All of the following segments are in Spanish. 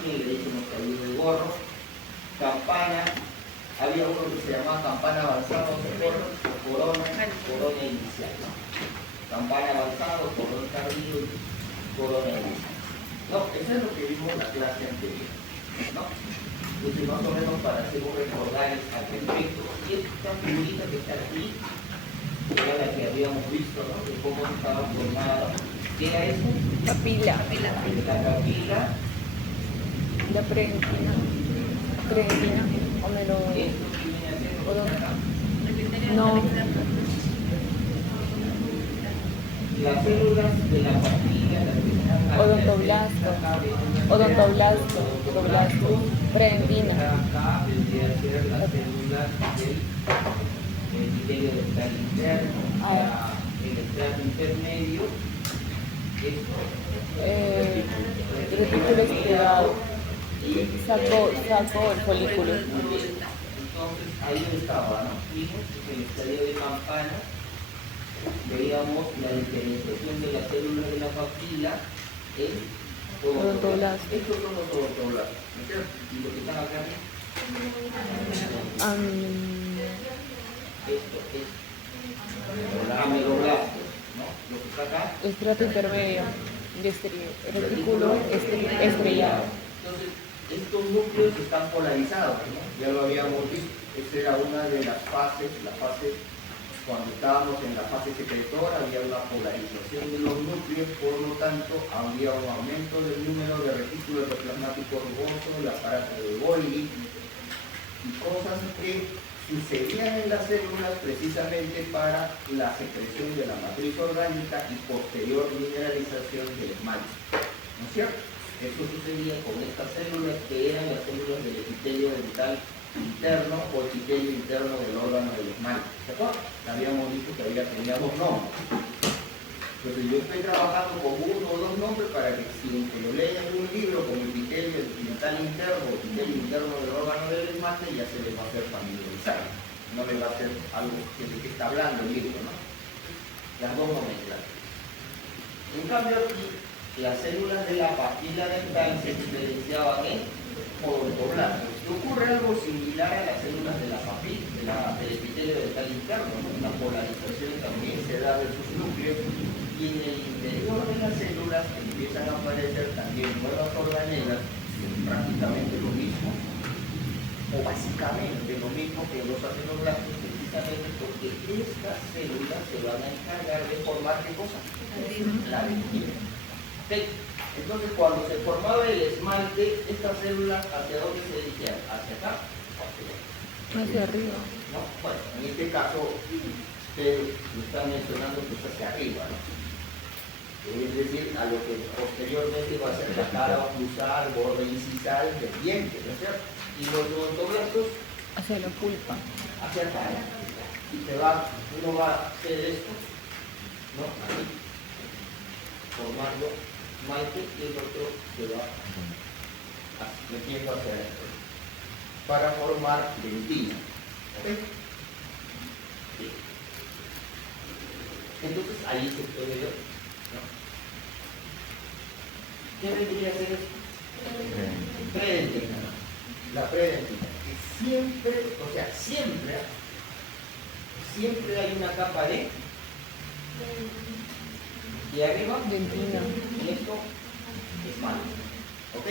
Martín le dicen los caballeros de gorro. Campana, había uno que se llamaba campana avanzado, o corona inicial. Campana avanzado, corona tardío y corona inicial. No, eso es lo que vimos en la clase anterior, ¿no? Entonces, más o menos para hacer un recordaris al respecto. Y esta figurita que está aquí, era la que habíamos visto, ¿no? De cómo estaba formada. ¿Qué era eso? Papila. La papila. La predentina. Predentina. O me lo... Esto que viene a ser acá. No. Las células de la papila, las que están Odontoblasto. Odontoblasto. Predentina. Acá vendría a ser las células del epitelio dental interno, el estrato intermedio, esto, retículo estriado. Sacó el folículo. Entonces ahí estaba, ¿no? Vimos que en el estadio de Campana veíamos la diferenciación de las células de la papila en odontoblastos. Estos son los odontoblastos, ¿no es cierto? Y lo que están acá, esto es ameloblastos, ¿no? Lo que está acá, Estrato intermedio. Retículo estrellado. entonces estos núcleos están polarizados, ¿no? Ya lo habíamos visto. Esta era una de las fases, la fase, cuando estábamos en la fase secretora, había una polarización de los núcleos, por lo tanto, había un aumento del número de retículos endoplasmáticos rugosos, el aparato de Golgi, y cosas que sucedían en las células precisamente para la secreción de la matriz orgánica y posterior mineralización del esmalte, ¿no es cierto? Eso sucedía con estas células que eran las células del epitelio dental interno o epitelio interno del órgano del esmalte. ¿De acuerdo? Habíamos dicho que tenía dos nombres. Entonces yo estoy trabajando con uno o dos nombres para que si lo leen en un libro como epitelio dental interno o epitelio interno del órgano del esmalte, ya se les va a hacer familiarizar. No les va a hacer algo de que está hablando el libro, ¿no? Las dos nomenclaturas. En cambio aquí, las células de la papila dental se diferenciaban en odontoblastos. Y ocurre algo similar a las células de la papila, del epitelio dental interno, ¿no? La polarización también se da de sus núcleos y en el interior de las células empiezan a aparecer también nuevas organelas, prácticamente lo mismo, o básicamente lo mismo que los aceloblastos, precisamente porque estas células se van a encargar de formar ¿qué cosa? La dentina. Entonces, cuando se formaba el esmalte, estas células, ¿hacia dónde se dirigían? ¿Hacia acá o hacia allá? Hacia arriba. ¿No? Bueno, en este caso, ustedes lo están mencionando que es hacia arriba, ¿no? Es decir, a lo que posteriormente va a ser la cara oclusal, borde incisal del diente, ¿no es cierto? Y los odontoblastos Hacia la pulpa. hacia acá. Y uno va a hacer esto, ¿no? Aquí, formando esmalte y el otro se va metiendo hacia adentro para formar dentina. ¿Ok? Sí. Entonces ahí se puede ver, ¿no? ¿Qué vendría a ser esto? Predentina. La predentina. Que siempre, o sea, siempre hay una capa de y arriba dentina. y esto esmalte. ¿Ok?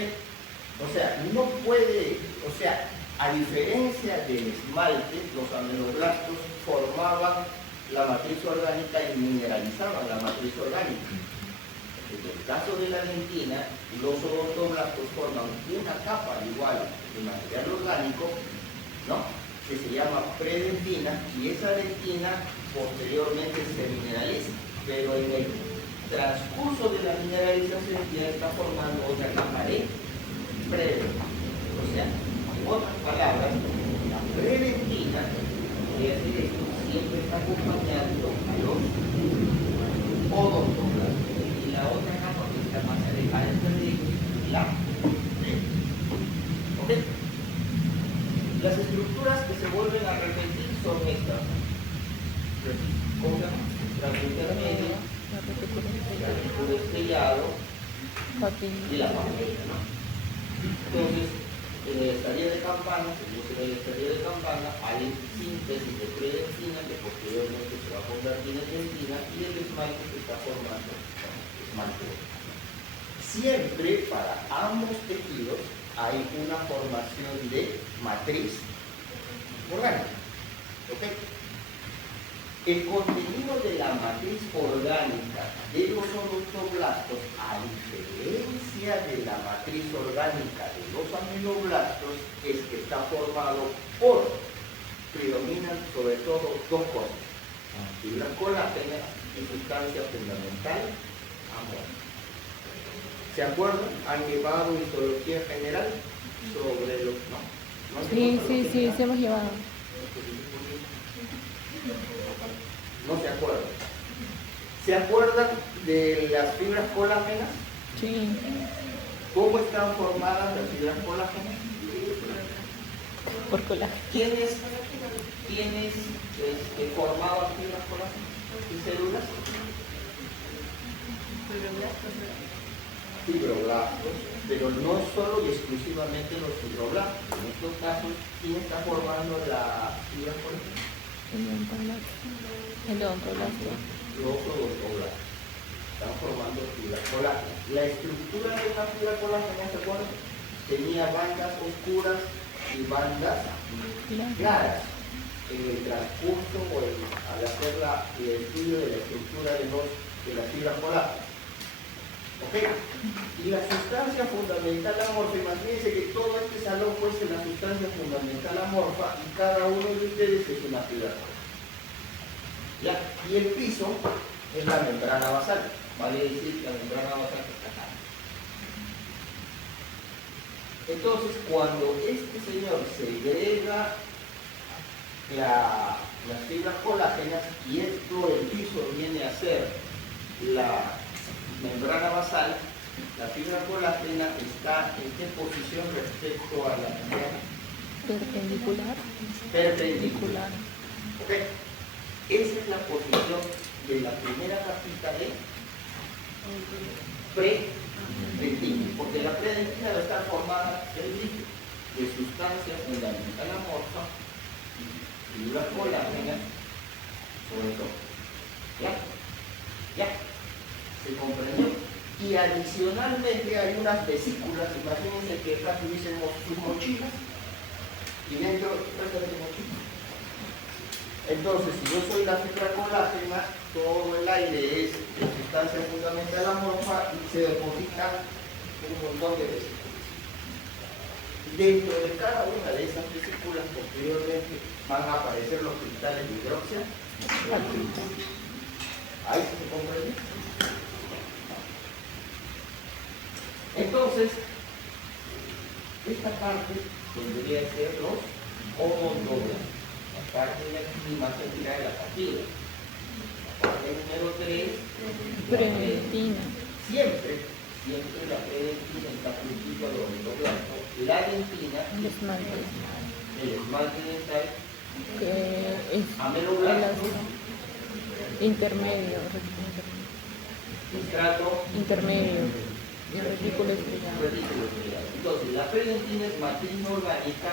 O sea, no puede, o sea, a diferencia del esmalte, los ameloblastos formaban la matriz orgánica y mineralizaban la matriz orgánica. En el caso de la dentina, los odontoblastos forman una capa igual de material orgánico, ¿no? Que se llama predentina, y esa dentina posteriormente se mineraliza, pero en el transcurso de la mineralización ya está formando otra capa de predentina. O sea, en otras palabras, la predentina, quiere decir esto, siempre está acompañando a los odontoblastos. Y la otra capa que está más alejada de la predentina. ¿Ok? Las estructuras que se vuelven a repetir son estas. ¿Cómo se llama? Estrato intermedio, el retículo estrellado y la papila, ¿no? Entonces, en el estadio de Campana, en el estadio de Campana, hay síntesis de predentina que posteriormente se va a convertir en dentina y el esmalte que está formando esmalte. Siempre para ambos tejidos hay una formación de matriz orgánica. ¿Ok? El contenido de la matriz orgánica de los odontoblastos, a diferencia de la matriz orgánica de los ameloblastos, es que está formado predominan sobre todo dos cosas: fibras colágenas y sustancia fundamental, amor. ¿Se acuerdan? Han llevado histología general sobre los... ¿No? Sí, hemos llevado. No se acuerdan. ¿Se acuerdan de las fibras colágenas? Sí. ¿Cómo están formadas las fibras colágenas? Por colágeno. ¿Quiénes formaban fibras colágenas y células? Fibroblastos, pero no solo y exclusivamente los fibroblastos. En estos casos, ¿quién está formando las fibras colágenas? El odontoblasto. Los odontoblastos. Están formando fibras colágenas. La estructura de una fibra colágena, ¿se acuerdan? Tenía bandas oscuras y bandas claras. En el transcurso o al hacer el estudio de la estructura de las fibras colágenas. ¿Ok? Y la sustancia fundamental amorfa, imagínense que todo este salón fuese la sustancia fundamental amorfa y cada uno de ustedes es una fibra colágena. ¿Ya? Y el piso es la membrana basal, vale decir la membrana basal que está acá. Entonces, cuando este señor segrega las fibras colágenas y esto, el piso viene a ser la membrana basal, la fibra colágena está en qué posición respecto a la membrana? Perpendicular. Perpendicular. ¿Ok? Esa es la posición de la primera capita de predentina, porque la predentina va a estar formada de sustancia fundamental amorfa, fibras colágenas, sobre todo. ¿Ya? ¿Ya? ¿Se comprendió? Y adicionalmente hay unas vesículas, imagínense que acá tuviésemos sus mochilas y dentro de mochilas. Entonces, si yo soy la fibra colágena, todo el aire es de sustancia fundamental amorfa y se depositan un montón de vesículas. Dentro de cada una de esas vesículas, posteriormente, van a aparecer los cristales de hidróxido. Ahí se comprende. Entonces, esta parte tendría que ser los odontoblastos. La parte de aquí más cerca de la partida. La parte número 3, Predentina. Siempre la predentina está junto al odontoblasto. La dentina, El esmalte. el esmalte dental, Que es ameloblasto, intermedio. estrato Intermedio. Y el retículo estrellado. Entonces, la predentina es matriz orgánica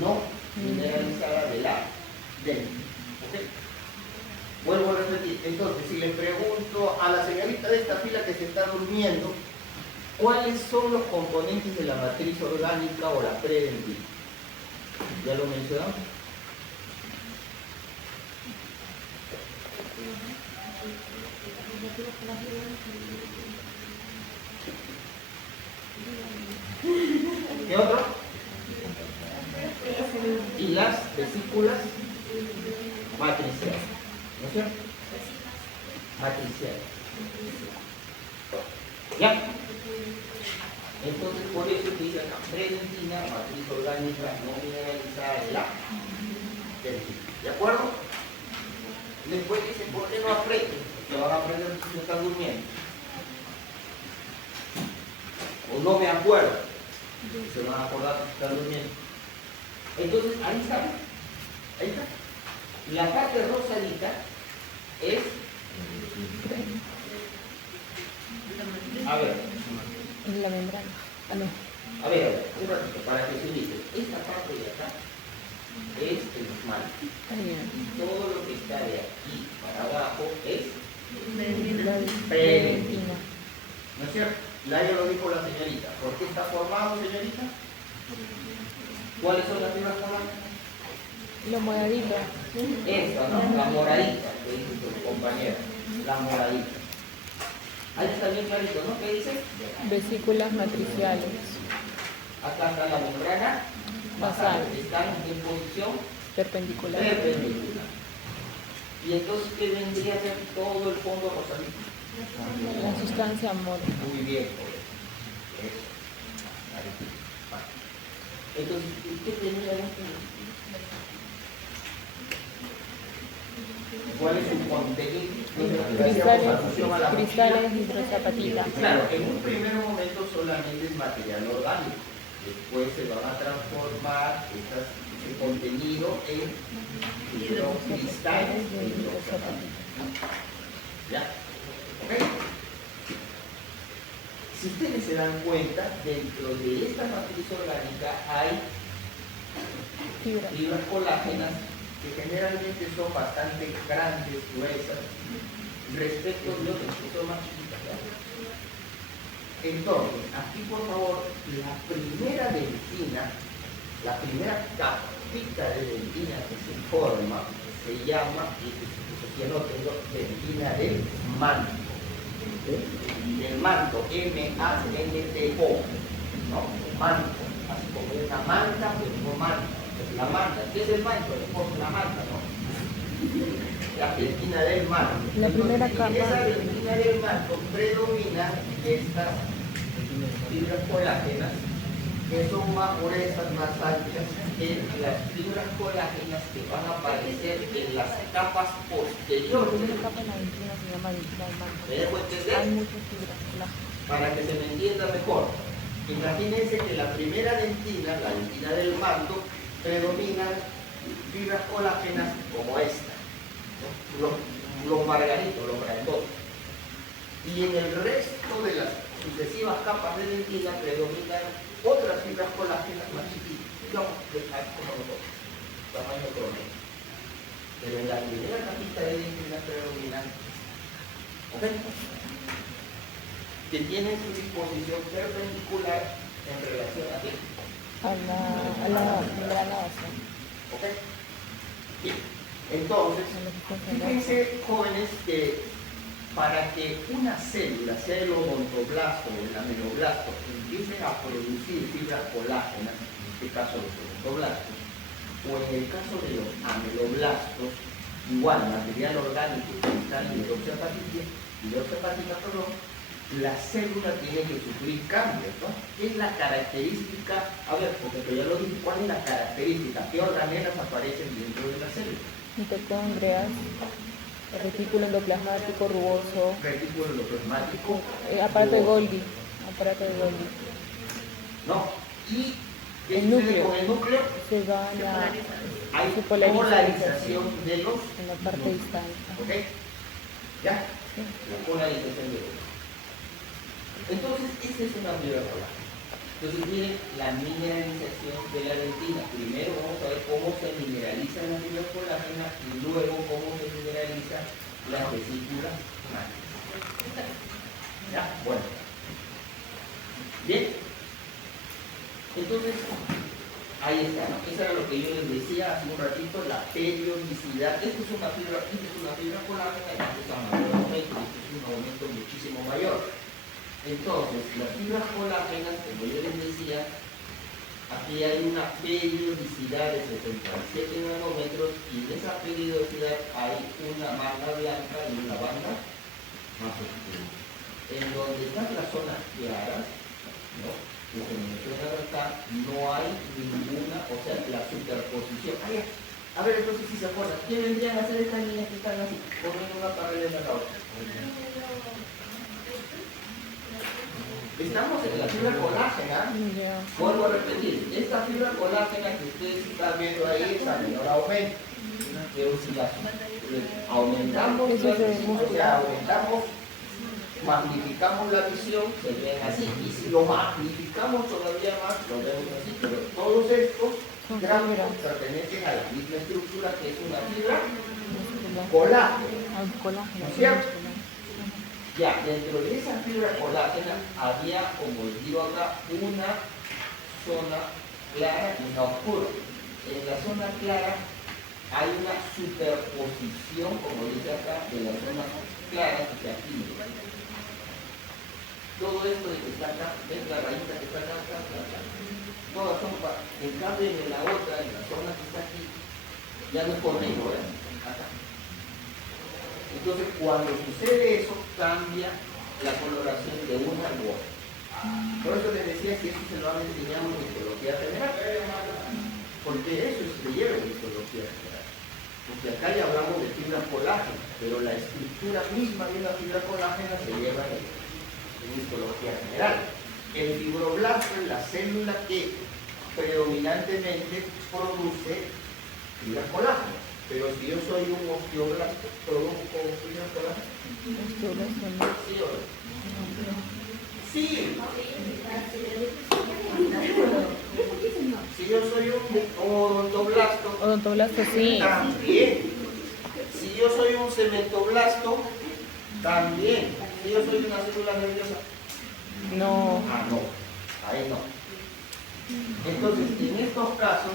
no mineralizada de la dentina. ¿Ok? Vuelvo a repetir. Entonces, si le pregunto a la señorita de esta fila que se está durmiendo, ¿cuáles son los componentes de la matriz orgánica o la predentina? ¿Ya lo mencionamos? ¿Qué otro? Y las vesículas matriciales. ¿No es cierto? Matriciales. ¿Ya? Entonces, por eso se dice acá, predentina, matriz orgánica no mineralizada de la dentina. ¿De acuerdo? Después dice, ¿por qué no aprenden? Se van a aprender si están durmiendo. O no me acuerdo. Se van a acordar si están durmiendo. Entonces, ahí está. Ahí está. La parte rosadita es... A ver. La membrana. No. A ver, un ratito, para que se ubique. Esta parte de acá es el esmalte. Ahí Y todo lo que está de aquí para abajo es la predentina. dentina. ¿No es cierto? Ya lo dijo la señorita. ¿Por qué está formado, señorita? ¿Cuáles son las fibras colágenas? Lo moradito. Esta, ¿no? La moradita, que dice tu compañera. La moradita. Ahí está bien clarito, ¿no? ¿Qué dice? Vesículas matriciales. Acá está la membrana basal. Están en posición Perpendicular. perpendicular. Y entonces, ¿qué vendría a ser todo el fondo rosadito? La sustancia amorfa. Muy bien, joven. Eso. Ahí. Vale. Entonces, ¿qué tenía dentro? ¿Cuál es su contenido? Cristales hidrosapatita. Claro, en un primer momento solamente es material orgánico. Después se van a transformar ese contenido en cristales hidrosapatita. ¿Ya? ¿Ok? Si ustedes se dan cuenta, dentro de esta matriz orgánica hay fibras colágenas que generalmente son bastante grandes, gruesas, respecto de otras que son más chiquitas. ¿Verdad? Entonces, aquí por favor, la primera dentina, la primera capita de dentina que se forma, se llama, y que no tengo, dentina del manto. Del manto, M-A-N-T-O, ¿no? Manto, así como una manta, pues no manta. La manta, ¿qué es el manto? Es la manta, ¿no? La dentina del manto. La primera entonces, capa. en esa dentina del manto predominan estas fibras colágenas que son más gruesas, más anchas que las fibras colágenas que van a aparecer en las capas La posteriores. primera capa de la dentina se llama dentina del manto. ¿Me dejo entender? Hay muchas fibras colágenas. Para que se me entienda mejor. Imagínense que la primera dentina, la dentina del manto, predominan fibras colágenas como esta, ¿no? Los margaritos, los grandotes. Y en el resto de las sucesivas capas de dentina predominan otras fibras colágenas más chiquitas, digamos, como nosotros, tamaño promedio. Pero en la primera capita de dentina predominan, ¿ok? Que tienen su disposición perpendicular en relación a qué? A la membrana basal. ¿Ok? Bien. Entonces, fíjense, jóvenes, que para que una célula, sea el odontoblasto o el ameloblasto, empiece a producir fibras colágenas, en este caso los odontoblastos, o en el caso de los ameloblastos, igual, material orgánico, cristal hidroxapática, la célula tiene que sufrir cambios, ¿no? ¿Qué es la característica? A ver, porque ya lo dije, ¿cuál es la característica? ¿Qué organelas aparecen dentro de la célula? Mitocondrias, retículo endoplasmático rugoso, Retículo endoplasmático. aparato de Golgi. Aparato de Golgi. No. ¿Y qué El sucede núcleo. con el núcleo? Se van a Hay se polariza polarización de los en la parte distal. ¿ok? ¿Ya? La polarización de los. Entonces, esta es una fibra colágena. Entonces, miren la mineralización de la dentina. Primero vamos a ver cómo se mineraliza la fibra colágena y luego cómo se mineraliza la vesícula mágica. ¿Ya? Bueno. Bien. Entonces, ahí está, ¿no? Eso era lo que yo les decía hace un ratito, la periodicidad. Esta es una fibra colágena y esta es un aumento, este es un aumento muchísimo mayor. Entonces, las fibras colágenas, como yo les decía, aquí hay una periodicidad de 77 nanómetros y en esa periodicidad hay una banda blanca y una banda más oscura. En donde están las zonas claras, ¿no? Que se mencionan acá, no hay ninguna, o sea, la superposición. A ver, entonces si se acuerdan, ¿qué vendrían a hacer estas líneas que están así, corriendo una paralela a la otra? Estamos en la fibra colágena. Vuelvo a repetir, esta fibra colágena que ustedes están viendo ahí es a menor aumento de oscilación. Aumentamos, Eso se o sea, aumentamos magnificamos la visión, se ven así, y si lo magnificamos todavía más, lo vemos así, pero todos estos gráficos pertenecen a la misma estructura que es una fibra colágena. Al colágeno. ¿No es cierto? Ya, dentro de esa fibra colágena había, como les digo acá, una zona clara y una oscura. En la zona clara hay una superposición, como dice acá, de las zonas claras que se activan. Todo esto de que está acá, ves la rayita que está acá, todas son para. En cambio, en la otra, en la zona que está aquí, ya no es por negro, acá. Entonces, cuando sucede eso, cambia la coloración de una a otra. Por eso les decía que eso se lo han enseñado en histología general. Porque eso se lleva en histología general. Porque acá ya hablamos de fibra colágena, pero la estructura misma de una fibra colágena se lleva en histología general. El fibroblasto es la célula que predominantemente produce fibra colágena. Pero si yo soy un osteoblasto, ¿produzco fibra colágena? ¿Sí o no? Sí. Si yo soy un odontoblasto, Odontoblasto, sí. también. Si yo soy un cementoblasto, también. Si yo soy una célula nerviosa, No. ah, no, ahí no. Entonces, en estos casos,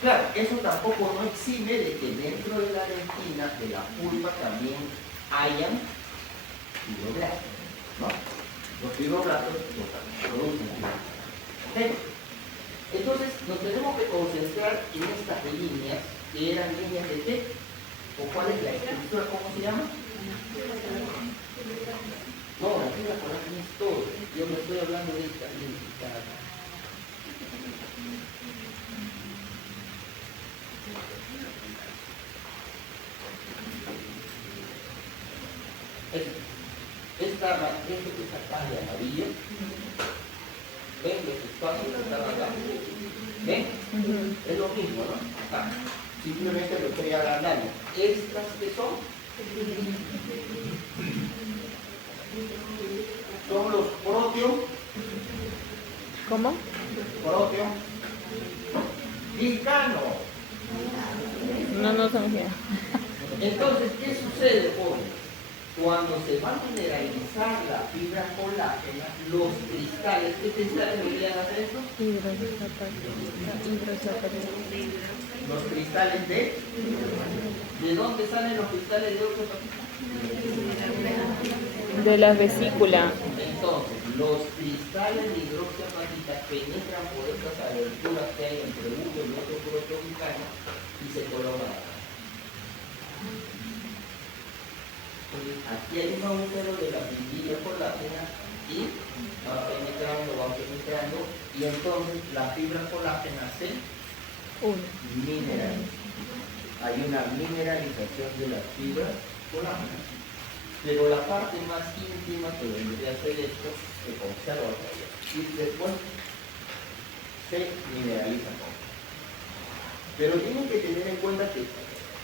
claro, eso tampoco no exime de que dentro de la dentina, de la pulpa, también hayan fibroblastos, ¿no? Los fibroblastos producen fibra. ¿Okay? Entonces, nos tenemos que concentrar en estas líneas, que eran líneas de qué, o cuál es la estructura, ¿cómo se llama? No, la fibra colágena es todo. Yo me estoy hablando de esta línea. Esto que está acá de amarillo, ¿ven los espacios que están acá? ¿Ven? Es lo mismo, ¿no? Acá. Simplemente lo estoy agrandando. Estas que son los proteos. ¿Cómo? Proteo glicano. No sabía. Entonces, ¿qué sucede, jóvenes? Cuando se va a mineralizar la fibra colágena, los cristales, ¿qué cristales deberían hacer esto? Los cristales ¿de dónde salen los cristales de hidroxiapatita? De la vesícula. Entonces, los cristales de hidroxiapatita penetran por estas aberturas que hay entre uno y otro protoglicano y se colocan acá. Aquí hay un agujero de la fibra colágena y van penetrando y entonces la fibra colágena se mineraliza. Hay una mineralización de las fibras colágenas, pero la parte más íntima que vendría a ser esto se conserva todavía y después se mineraliza todo. Pero tienen que tener en cuenta que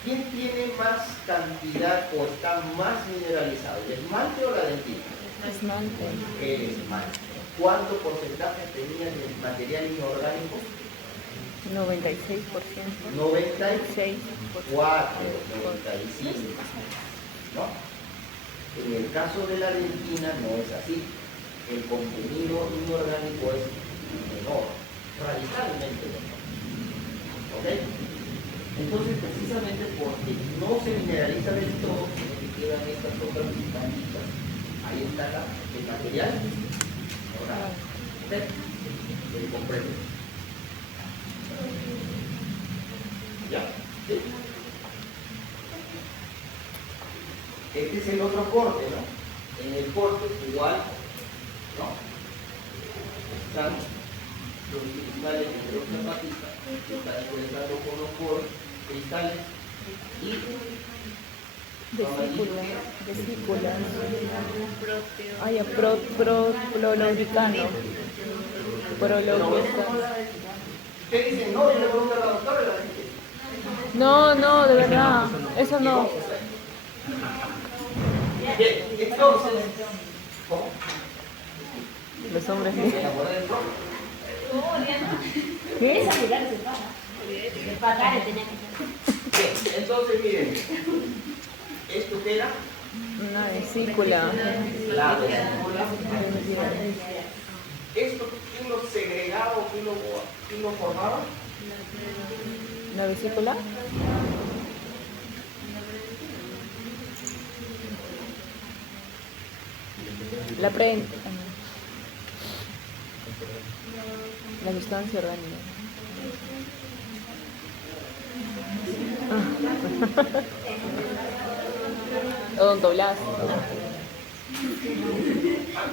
¿quién tiene más cantidad o está más mineralizado? ¿El esmalte o la dentina? Esmalte. El esmalte. ¿Cuánto porcentaje tenía de material inorgánico? 96%. 96. 4. 95. ¿No? En el caso de la dentina no es así. El contenido inorgánico es menor, radicalmente menor. ¿Ok? Entonces, precisamente porque no se mineraliza del todo, sino que quedan estas otras sustancias, ahí está el material oral. El comprende. ¿Ya? ¿Sí? Este es el otro corte, ¿no? En el corte igual, ¿no? Están los cristales de hidroxiapatita que están conectados con los poros, cristales y vesículas. Ay, prolongicano. Ustedes dicen, no, yo le pregunto a la doctora y la gente. No, de verdad, eso no. Bien, entonces, ¿Cómo? Los hombres ¿Me bien. enamoré del pro? ¿Qué? Esa mirar se paga. De pagar le tenía que hacer. Bien, entonces miren, ¿esto qué era? Una vesícula. La vesícula. ¿Esto quién lo segregaba o quién lo formaba? ¿La vesícula? La pre... La sustancia orgánica. Odontoblasto.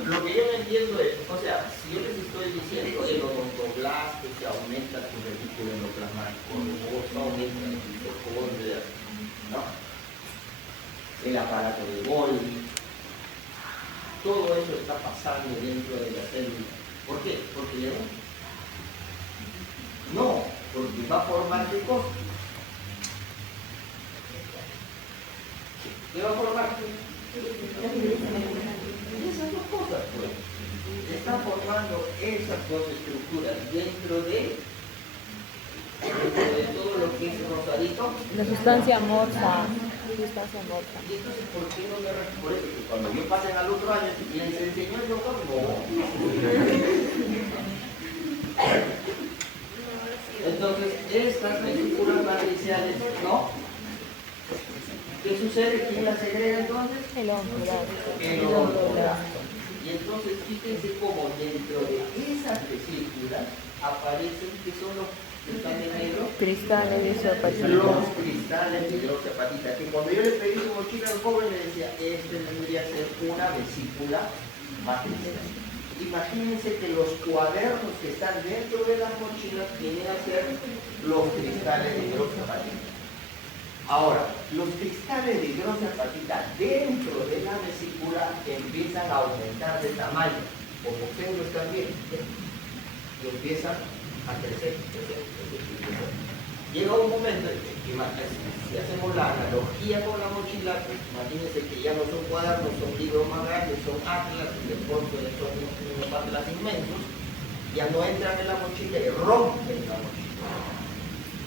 Lo que yo no entiendo es, o sea, si yo les estoy diciendo el odontoblasto que aumenta su retículo endoplasmático, o aumenta el mitocondria, ¿no? El aparato de Golgi, todo eso está pasando dentro de la célula. ¿Por qué? Porque le da. No, porque va a formar qué cosa. ¿Qué va a formar? Esas dos cosas, pues. Está formando esas dos estructuras dentro de todo lo que es rosadito. La sustancia amorfa. Sustancia amorfa. Y entonces, ¿por qué no me por eso? Que cuando yo pasen al otro año y les enseñó el doctor, no. Entonces, estas vesículas matriciales, ¿no? ¿Qué sucede? ¿Quién las segrega entonces? El odontoblasto. El odontoblasto. Y entonces, fíjense cómo dentro de esas vesículas aparecen, que son los que están en negro, Cristales de isopatita. los cristales de hidroxiapatita, que cuando yo le pedí su mochila al joven le decía, este debería ser una vesícula matricial. Imagínense que los cuadernos que están dentro de las mochilas vienen a ser los cristales de hidroxiapatita. Ahora, los cristales de hidroxiapatita dentro de la vesícula empiezan a aumentar de tamaño, como ustedes están viendo, y empiezan a crecer. Llega un momento en que, si hacemos la analogía con la mochila, imagínense que ya no son cuadernos, son libros más grandes, son atlas, y de pronto son unos atlas inmensos, ya no entran en la mochila y rompen la mochila.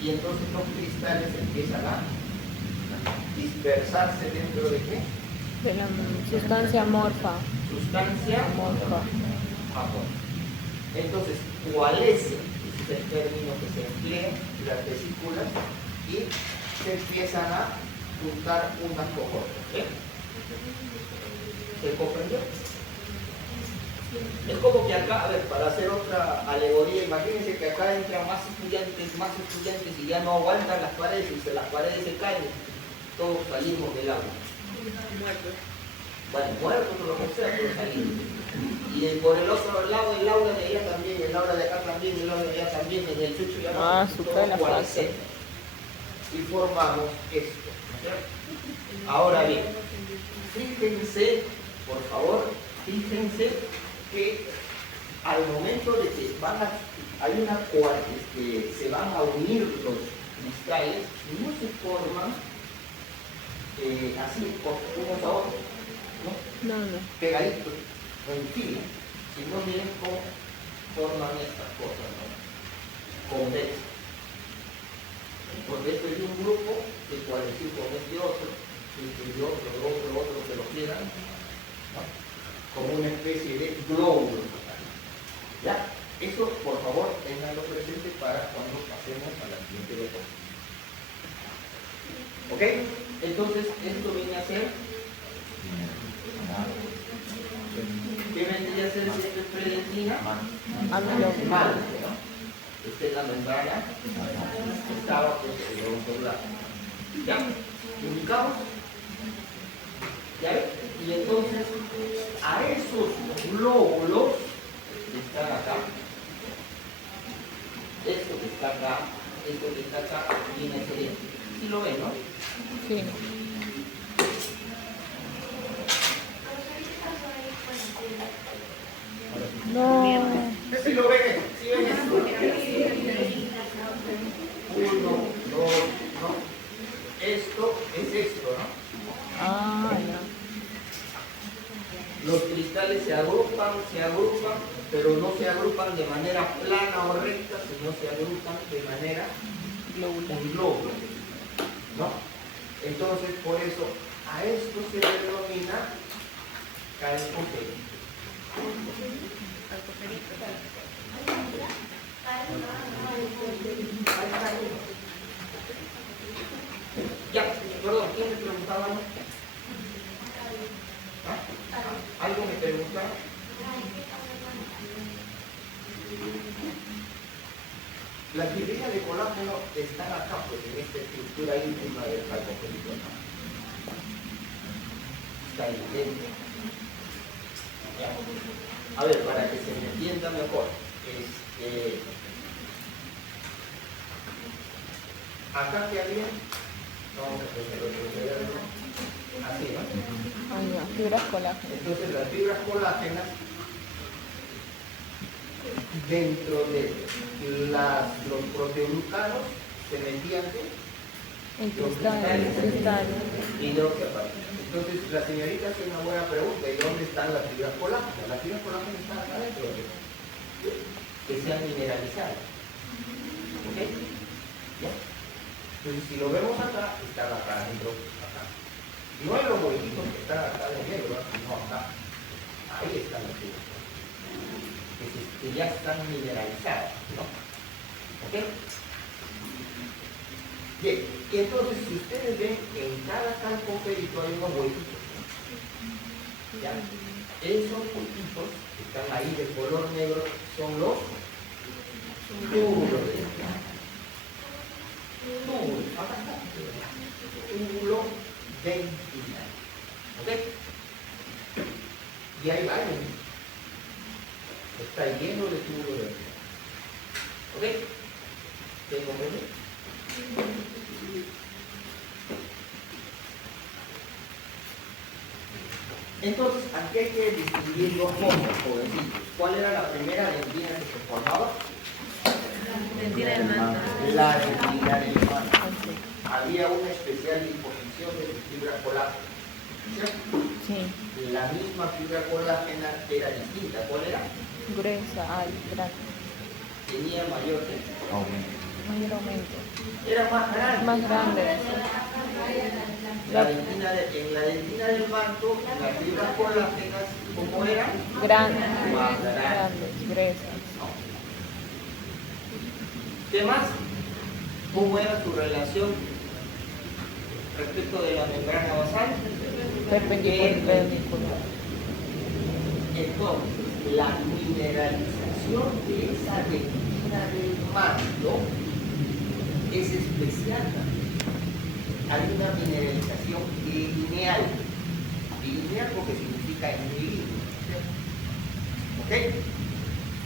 Y entonces los cristales empiezan a dispersarse dentro de qué? De la sustancia amorfa. Sustancia Amorfa. amorfa. Entonces, ¿cuál es? Ese es el término que se emplea en las vesículas y se empiezan a juntar unas con otras. ¿Eh? ¿Se comprendió? Es como que acá, a ver, para hacer otra alegoría, imagínense que acá entran más estudiantes y ya no aguantan las paredes y las paredes se caen, todos salimos del agua. Muertos. Bueno, muertos o lo que sea, pero salimos. Y por el otro lado, el aula de allá también, el aula de acá también, el aula de allá también, en el chucho ya Ah, no, supera la todos fase. y formamos esto. ¿Cierto? Ahora bien, fíjense, por favor, fíjense que al momento de que hay una que se van a unir los cristales, no se forman así, unos a otros, ¿no? No. Pegaditos, en fila, sino miren cómo forman estas cosas, ¿no? Convexas. Porque esto es de un grupo que coalesce con este otro, y otro que lo quieran, ¿no? Como una especie de glóbulo. ¿Ya? Eso, por favor, tenganlo presente para cuando pasemos a la siguiente diapositiva. ¿Ok? Entonces, esto viene a ser... ¿Qué vendría a ser si esto es predentina? Mal, ¿no? Esta es la membrana que estaba pues el odontoblasto. ¿Ya? ¿Ubicamos? ¿Ya ves? Y entonces, a esos glóbulos que están acá, esto que está acá, esto que está acá, viene a ser esto. ¿Sí lo ven, no? Sí. No. ¿Sí lo ven? ¿Sí ven esto? 1, 2, ¿no? Esto es esto, ¿no? Ah, ya. Los cristales se se agrupan de manera plana o recta, sino se agrupan de manera Globular. un globo, ¿no? Entonces, por eso, a esto se le denomina calcoferito. Ya, perdón, ¿quién me preguntaba? ¿Ah? ¿Algo me preguntaba? Las fibrillas de colágeno están acá, pues, en esta estructura íntima del calcoferito. Está ahí dentro. Ya. A ver, para que se me entienda mejor, acá que había, vamos a proceder así, ¿no? Ay, no, fibras colágeno. Entonces las fibras colágenas dentro de los proteoglucanos se metían El cristal. hidroxiapatita. Entonces la señorita hace una buena pregunta: ¿y dónde están las fibras colágenas? Las fibras colágenas están acá adentro, que se han mineralizado. ¿Ok? ¿Ya? Entonces si lo vemos acá, están acá adentro, acá. No en los huequitos que están acá de negro, sino acá. Ahí están las fibras que ya están mineralizadas, ¿no? ¿Ok? Bien, y entonces si ustedes ven, en cada calcoferito hay unos huequitos. ¿Ya? Esos huequitos que están ahí de color negro son los túbulos de túbulo, acá está, túbulo dentinal. ¿Ok? Y hay varios. Está lleno de túbulo dentinal. ¿Ok? ¿Se comprende? Entonces, aquí hay que distinguir dos cosas, jovencitos. ¿Cuál era la primera dentina que se formaba? Dentina del manto. La dentina del manto. Había una especial disposición de fibra colágena, ¿cierto? Sí. La misma fibra colágena era distinta. ¿Cuál era? Gruesa, alta, grande. Tenía mayor Mayor aumento. era más grande. Más grande. En la dentina del manto, las fibras colágenas, ¿cómo eran? Grandes. Más grandes. Grandes, gruesas. ¿Qué más? ¿Cómo era su relación respecto de la membrana basal? Perpendicular. Entonces, la mineralización de esa dentina del manto es especial. Hay una mineralización lineal. Lineal porque significa en línea. ¿Ok?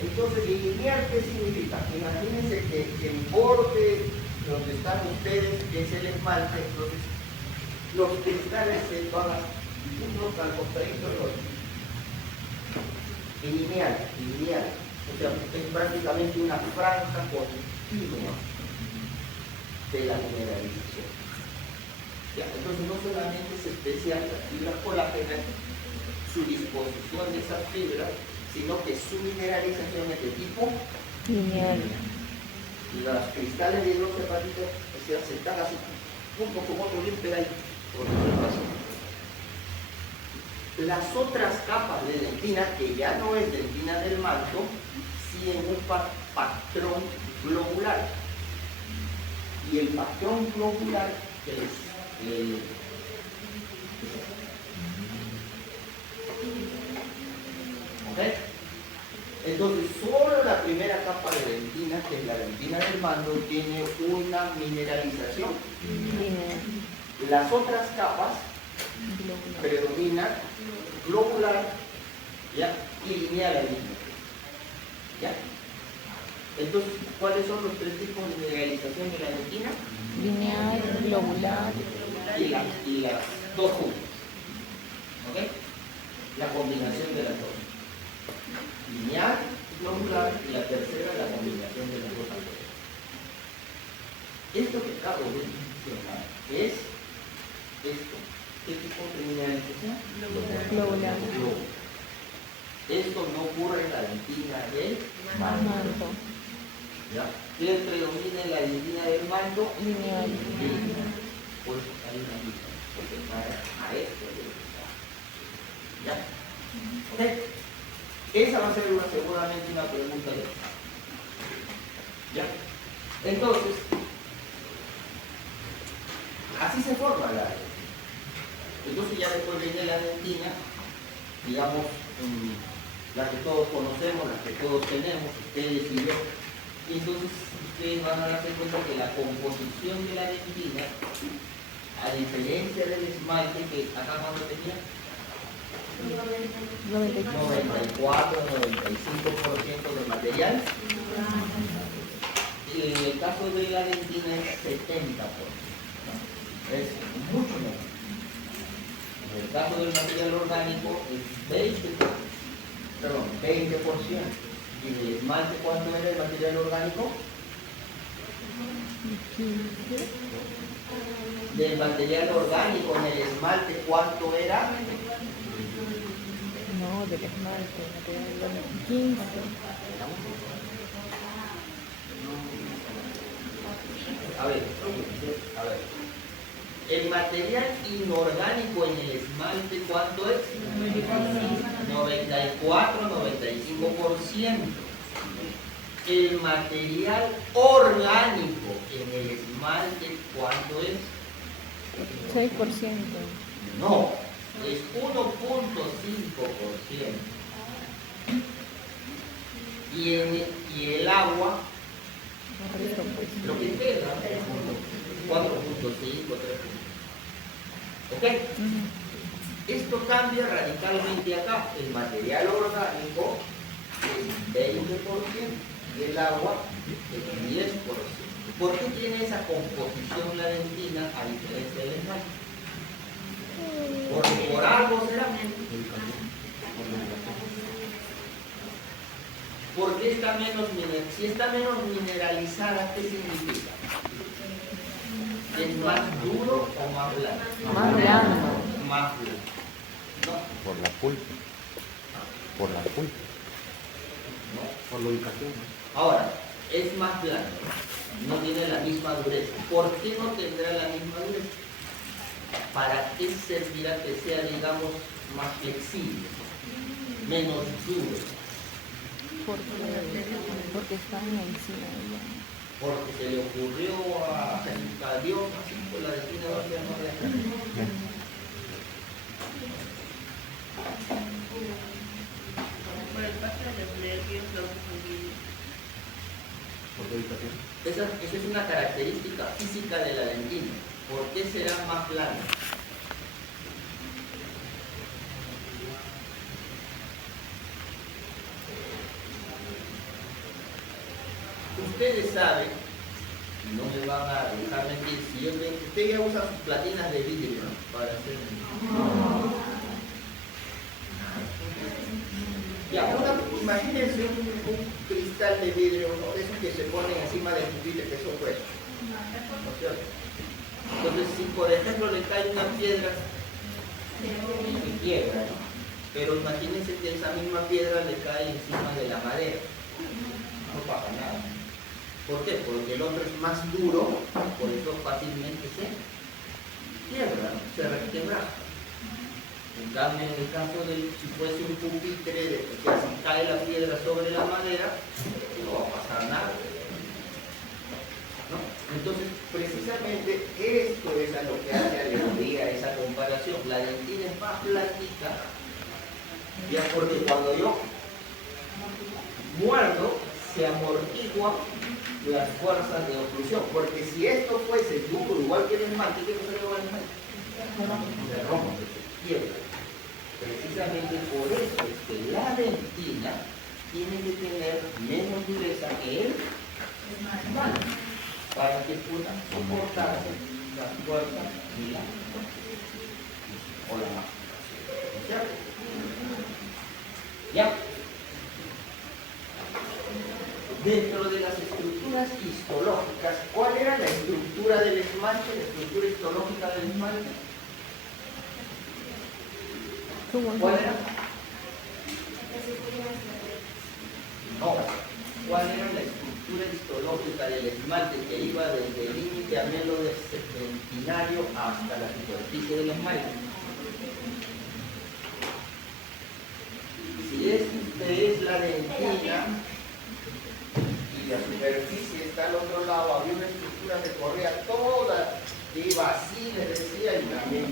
Entonces, lineal, ¿qué significa? Imagínense que el borde donde están ustedes es el esmalte, entonces los cristales se van a unos al contrario del otro. Lineal. O sea, es prácticamente una franja continua de la mineralización. Ya, entonces no solamente es especial las fibras colágenas, su disposición de esas fibras, sino que su mineralización es de tipo Lineal. los cristales de hidroxiapatita, o sea, se están así, junto con otro bien pegadito. Las otras capas de dentina, que ya no es dentina del manto, siguen un patrón globular. Y el patrón globular es ¿ok? Entonces, solo la primera capa de dentina, que es la dentina del manto, tiene una mineralización. Lineal. Las otras capas Globular. predominan globular, ¿ya? Y lineal al mismo tiempo, ¿ya? Entonces, ¿cuáles son los tres tipos de mineralización de la dentina? Lineal, globular. Y las dos juntas, ¿ok? La combinación de las dos. Lineal, globular, y la tercera la combinación de las dos anteriores. Esto que acabo de mencionar es esto. ¿Qué tipo de mineralización? Globular. Esto no ocurre en la dentina del manto, ¿ya? ¿Qué predomina en la dentina del manto? lineal, Línea. Pues hay una línea. Porque para a esto. ¿Ya? ¿Ok? Esa va a ser seguramente una pregunta de ¿ya? Entonces, así se forma la dentina. Entonces ya después viene la dentina, digamos, la que todos conocemos, la que todos tenemos, ustedes y yo. Y entonces ustedes van a darse cuenta que la composición de la dentina, a diferencia del esmalte, que acá cuando tenía 94-95% de material, y en el caso de la dentina es 70%, ¿no? Es mucho menos. En el caso del material orgánico es 20%. ¿Y del esmalte cuánto era el material orgánico? Del material orgánico en el esmalte ¿cuánto era? no, del esmalte, material, 15, A ver. El material inorgánico en el esmalte ¿cuánto es? 94-95%. El material orgánico en el esmalte ¿cuánto es? 6%, No, es 1.5%. Y el agua, correcto, pues. lo que queda, 4.5, 3. ¿Ok? Esto cambia radicalmente acá. El material orgánico es 20% y el agua es 10%. ¿Por qué tiene esa composición la dentina a diferencia del esmalte? Porque por algo será. Porque está menos si está menos mineralizada, ¿qué significa? ¿Es más duro o más blando? Más blando. Más blando. ¿No? Por la pulpa. Por la pulpa. ¿No? Por la ubicación. Ahora, es más blando. No tiene la misma dureza. ¿Por qué no tendrá la misma dureza? ¿Para qué servirá que sea, digamos, más flexible? Menos duro. Porque están encima de ella. Porque se le ocurrió a Dios, así con la dentina va a ser más grande. Por el paso de los nervios, los sanguíneos. ¿Por qué ubicación? Esa es una característica física de la dentina. ¿Por qué será más blanda? Ustedes saben, y no me van a dejar mentir, si yo ven, usted ya usa sus platinas de vidrio, ¿no? Para hacer. Ya, imagínense un cristal de vidrio, ¿no? De esos que se ponen encima del pupitre, que son huesos. ¿No es cierto? Entonces, si por ejemplo le cae una piedra, se quiebra, ¿no? Pero imagínense que esa misma piedra le cae encima de la madera. No pasa nada. ¿Por qué? Porque el otro es más duro, por eso fácilmente se quiebra, ¿no? Se resquebraja. En cambio, en el caso de si fuese un pupitre, de que si cae la piedra sobre la madera, no va a pasar nada. ¿No? Entonces, precisamente esto es a lo que hace alegoría esa comparación. La dentina es más blandita, ya porque cuando yo muerdo, se amortigua las fuerzas de oclusión, porque si esto fuese duro, igual que el esmalte, ¿qué cosa le va al esmalte? Se rompe, se quiebra. Precisamente por eso es que la dentina tiene que tener menos dureza que el esmalte, para que pueda soportar las fuerzas y la o la masa. ¿No es cierto? ¿Ya? Dentro de las estructuras histológicas, ¿cuál era la estructura del esmalte, la estructura histológica del esmalte? ¿Cuál era? No, ¿cuál era la estructura histológica del esmalte que iba desde el límite amelo dentinario hasta la superficie del esmalte? Si esta es la dentina y la superficie está al otro lado, había una estructura que corría toda, que iba así, les decía, y también,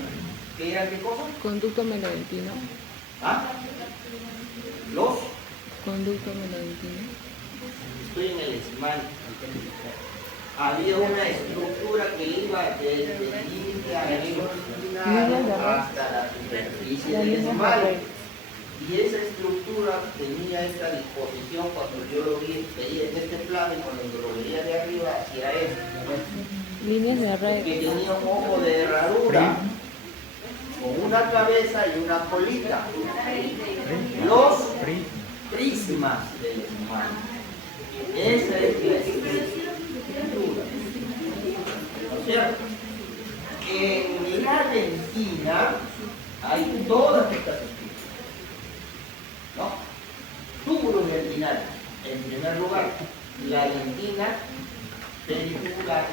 ¿qué era qué cosa? Conducto melodentino. ¿Ah? Los, Conducto melodentino. estoy en el esmalte. Había una estructura que iba desde el límite amelo dentinario hasta la superficie del esmalte. Y esa estructura tenía esta disposición cuando yo lo veía en este plano y cuando lo veía de arriba hacia esto. Líneas de red. Que tenía un ojo de herradura con una cabeza y una colita. Los prismas del esmalte. Esa es la estructura. O sea, en la dentina hay todas estas estructuras. ¿No? Túbulos dentinarios. En primer lugar, la dentina peritubular,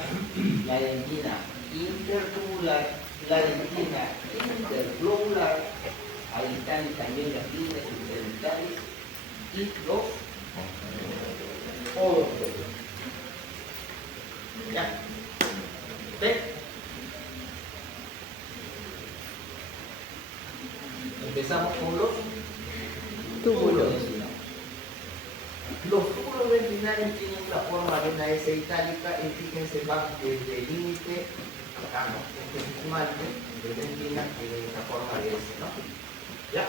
la dentina intertubular, la dentina interglobular, ahí están también las líneas interdentales y los odontoides. ¿Ya? ¿Ve? Empezamos con los túbulos dentinarios. Los túbulos dentinarios tienen la forma de una S itálica y fíjense, van desde el límite, este esmalte de dentina tiene esta forma de S, ¿no? ¿Ya?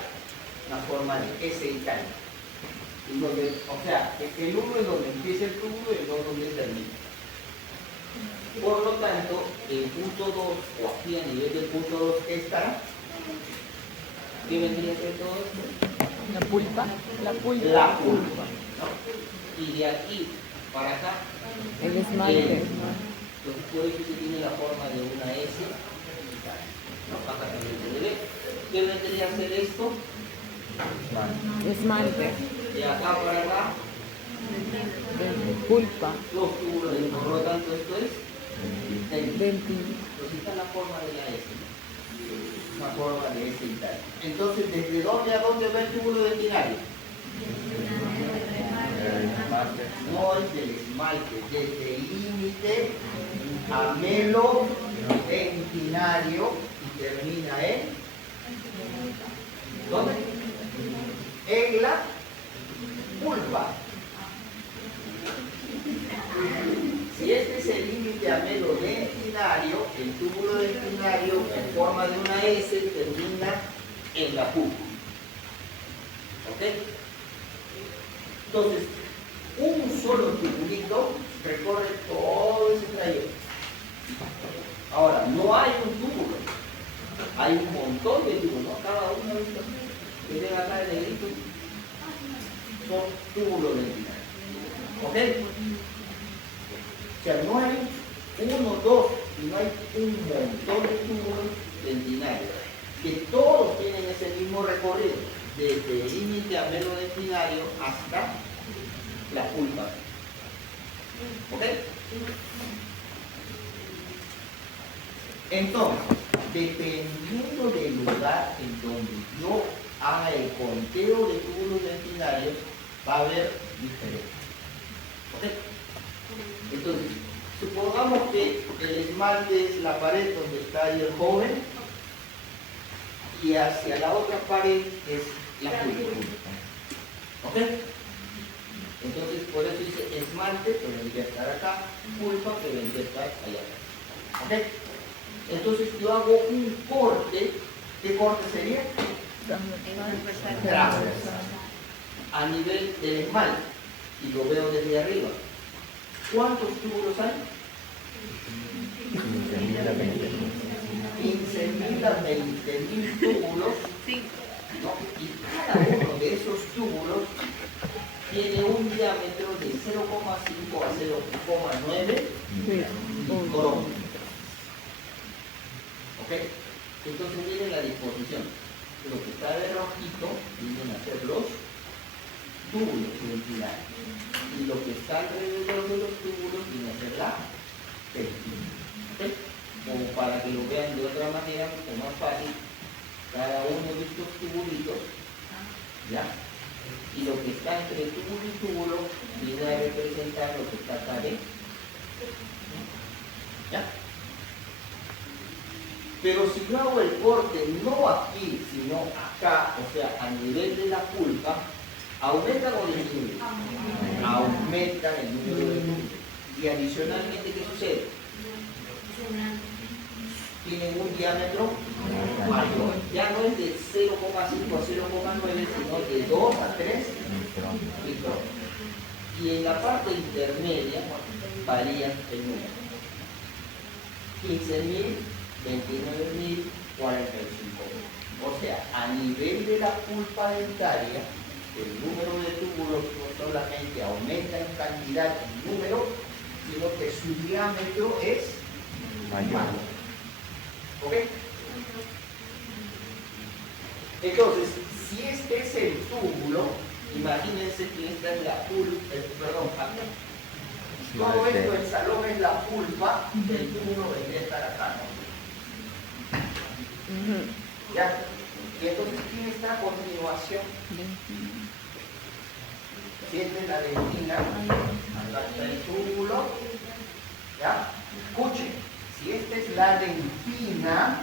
Una forma de S itálica. Y donde, o sea, el 1 es donde empieza el túbulo y el 2 donde termina. Por lo tanto, el punto 2, o aquí a nivel del punto 2, ¿qué estará? ¿Qué vendría a ser todo esto? La pulpa. La pulpa. La pulpa, ¿no? Y de aquí para acá, El esmalte. lo que puede que se tiene la forma de una S, ¿no? Acá también se ve. ¿Qué vendría a ser esto? Esmalte. De acá para acá, Pulpa. los túbulos, y por lo tanto esto es dentina. Dentino. Entonces está la forma de la S, ¿no? Una forma de S y tal. Entonces, ¿desde dónde a dónde va el túbulo dentinario? No es del esmalte, desde el límite amelo dentinario y termina en ¿dónde? En la pulpa. Si este es el límite amelo dentinario, el túbulo dentinario en forma de una S termina en la pulpa. ¿Ok? Entonces, un solo tubulito recorre todo ese trayecto. Ahora, no hay un túbulo, hay un montón de túbulos, ¿no? Cada uno de estos que ven acá en negrito son túbulos dentinarios. ¿Ok? O sea, no hay uno, dos, sino hay un montón de túbulos dentinarios que todos tienen ese mismo recorrido, desde el límite amelo dentinario hasta la pulpa. ¿Ok? Entonces, dependiendo del lugar en donde yo haga el conteo de túbulos dentinarios, va a haber diferencias. ¿Ok? Entonces, supongamos que el esmalte es la pared donde está ahí el joven y hacia la otra pared es la pulpa. ¿Ok? Entonces, por eso dice esmalte, que vendría a estar acá, pulpa, que vendría a estar allá. ¿Ok? Entonces, yo hago un corte. ¿Qué corte sería? Transversal. A nivel del esmalte. Y lo veo desde arriba. ¿Cuántos túbulos hay? 15.000 a 20.000 túbulos. ¿No? Y cada uno de esos túbulos tiene un diámetro de 0,5 a 0,9 micrómetros. ¿Ok? Entonces miren la disposición. Lo que está de rojito vienen a ser los túbulos dentinarios. Y lo que está alrededor de los túbulos viene a ser la dentina. ¿Ok? Como para que lo vean de otra manera, o más fácil, cada uno de estos tubulitos, ¿ya? Y lo que está entre túbulo y túbulo viene a representar lo que está acá adentro. ¿Ya? Pero si yo hago el corte no aquí, sino acá, o sea, a nivel de la pulpa, ¿aumentan o disminuyen? Aumentan el número de túbulos. Y adicionalmente, ¿qué sucede? Tienen un diámetro mayor. Ya no es de 0,5 a 0,9, sino de 2 a 3 micrones. Y en la parte intermedia varían el número. 15.000, 29.000, 45.000. O sea, a nivel de la pulpa dentaria, el número de túbulos no solamente aumenta en cantidad y número, sino que su diámetro es mayor. ¿Ok? Entonces, si este es el túbulo, imagínense que esta es la pulpa, perdón, acá. Todo esto, el salón es la pulpa, el túbulo vendría a estar acá, ¿no? ¿Ya? Y entonces, ¿quién está a continuación? Siente la dentina, acá está el túbulo, ¿ya? Escuchen, si esta es la dentina,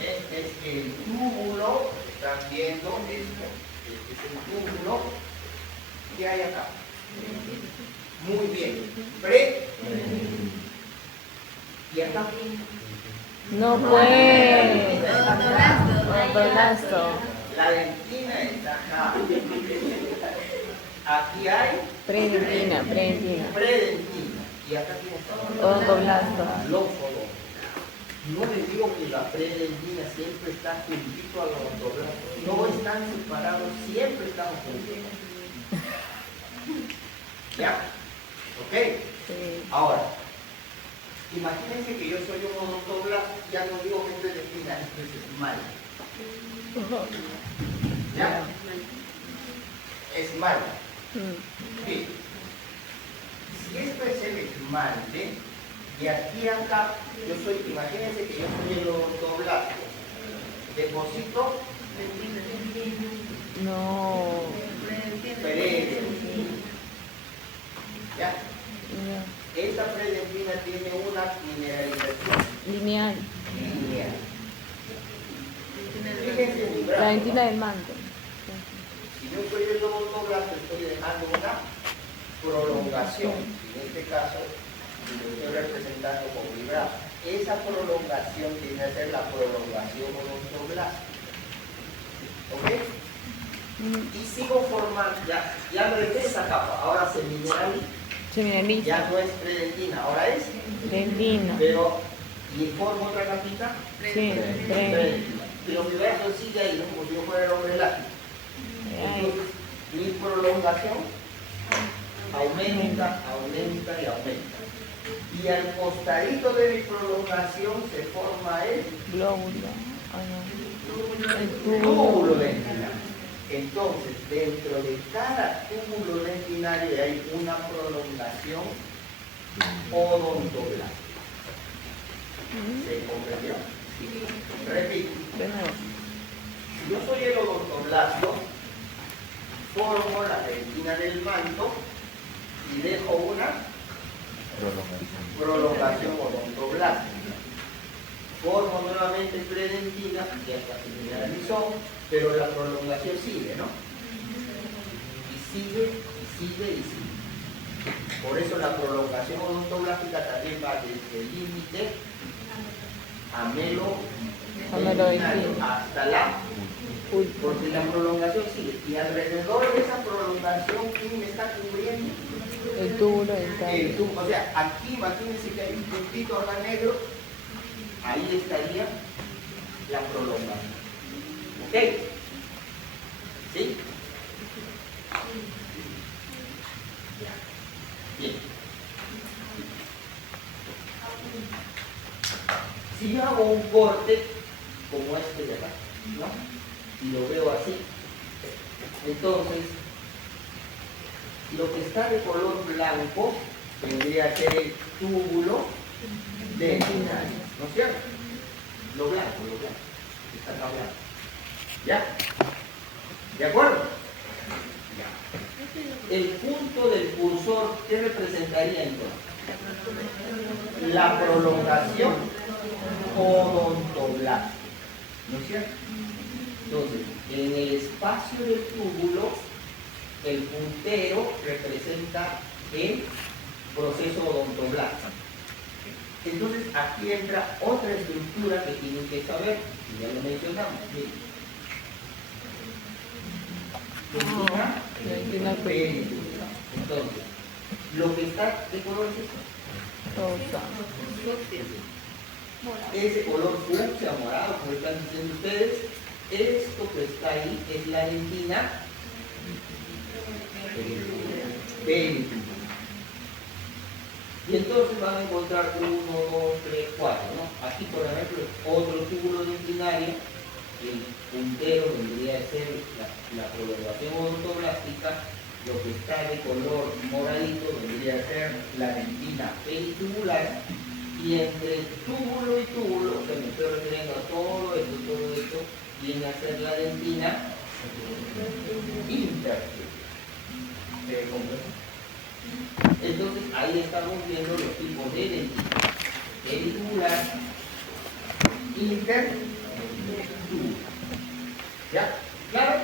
este es el túbulo, están viendo esto, este es el túbulo, ¿qué hay acá? Muy bien, y acá. No puede. Odontoblastro. La dentina está acá. Aquí hay Predentina. predentina. Y acá tienes Odontoblastro. los odontos. No les digo que la predentina siempre está juntito al odontoblasto. No están separados, siempre están juntos. ¿Ya? ¿Ok? Sí. Ahora, imagínense que yo soy un odontoblasto, ya no digo que esto es dentina, esto es esmalte. ¿Ya? Esmalte. Bien. Si esto es el esmalte, y aquí acá, yo soy, imagínense que yo soy el odontoblasto. Deposito No. predentina. ¿Ya? Ya. Esta predentina tiene una mineralización Lineal. lineal. Fíjense en mi brazo, La dentina ¿no? del manto. Si yo soy el odontoblasto, estoy dejando una prolongación. En este caso, lo estoy representando con mi brazo. Esa prolongación tiene que ser la prolongación odontoblástica. ¿Ok? Y sigo formando, ya no es esa capa, ahora se mineraliza. Se mineraliza. Ya no es predentina, ahora es. Dentina. Pero, ¿y formo otra capita? Sí. Predentina. Pero mi brazo sigue ahí, ¿no? Como si yo fuera el hombre elástico. Entonces, mi prolongación aumenta y aumenta. Y al costadito de mi prolongación se forma el Glóbulo. Ah, no. El túbulo tubo. dentinario. Entonces, dentro de cada túbulo dentinario hay una prolongación odontoblástica. ¿Se comprendió? Repito. De nuevo. Si yo soy el odontoblasto, formo la dentina del manto y dejo una prolongación odontoblástica. Formo nuevamente predentina, ya está se mineralizó, pero la prolongación sigue, ¿no? Y sigue. Por eso la prolongación odontoblástica también va desde el límite Amelodentina. hasta la Pulpa. porque la prolongación sigue. Y alrededor de esa prolongación, ¿quién me está cubriendo? El túbulo dental. El tubo. O sea, aquí imagínense que hay un puntito acá negro, ahí estaría la prolongación. ¿Ok? ¿Sí? Bien. Si yo hago un corte como este de acá, ¿no? Y lo veo así, entonces Lo que está de color blanco vendría a ser el túbulo dentinario, ¿no es cierto? Lo blanco, está acá blanco. ¿Ya? ¿De acuerdo? Ya. El punto del cursor, ¿qué representaría entonces? La prolongación odontoblástica, ¿no es cierto? Entonces, en el espacio del túbulo, el puntero representa el proceso odontoblástico. Entonces, aquí entra otra estructura que tienen que saber, y ya lo mencionamos. Dentina Película. Entonces, lo que está de color es esto. rosa. Ese color fucsia, morado, como están diciendo ustedes, esto que está ahí es la dentina película. Y entonces van a encontrar 1, 2, 3, 4, ¿no? Aquí, por ejemplo, otro túbulo dentinario, el puntero vendría a ser la prolongación odontoblástica, lo que está de color moradito vendría a ser la dentina pelitubular, y entre túbulo y túbulo, que me estoy refiriendo a todo esto, viene a ser la dentina intertubular. ¿Se comprende? Entonces ahí estamos viendo los tipos de dentina: pelitubular, intertubular. ¿Ya? ¿Claro?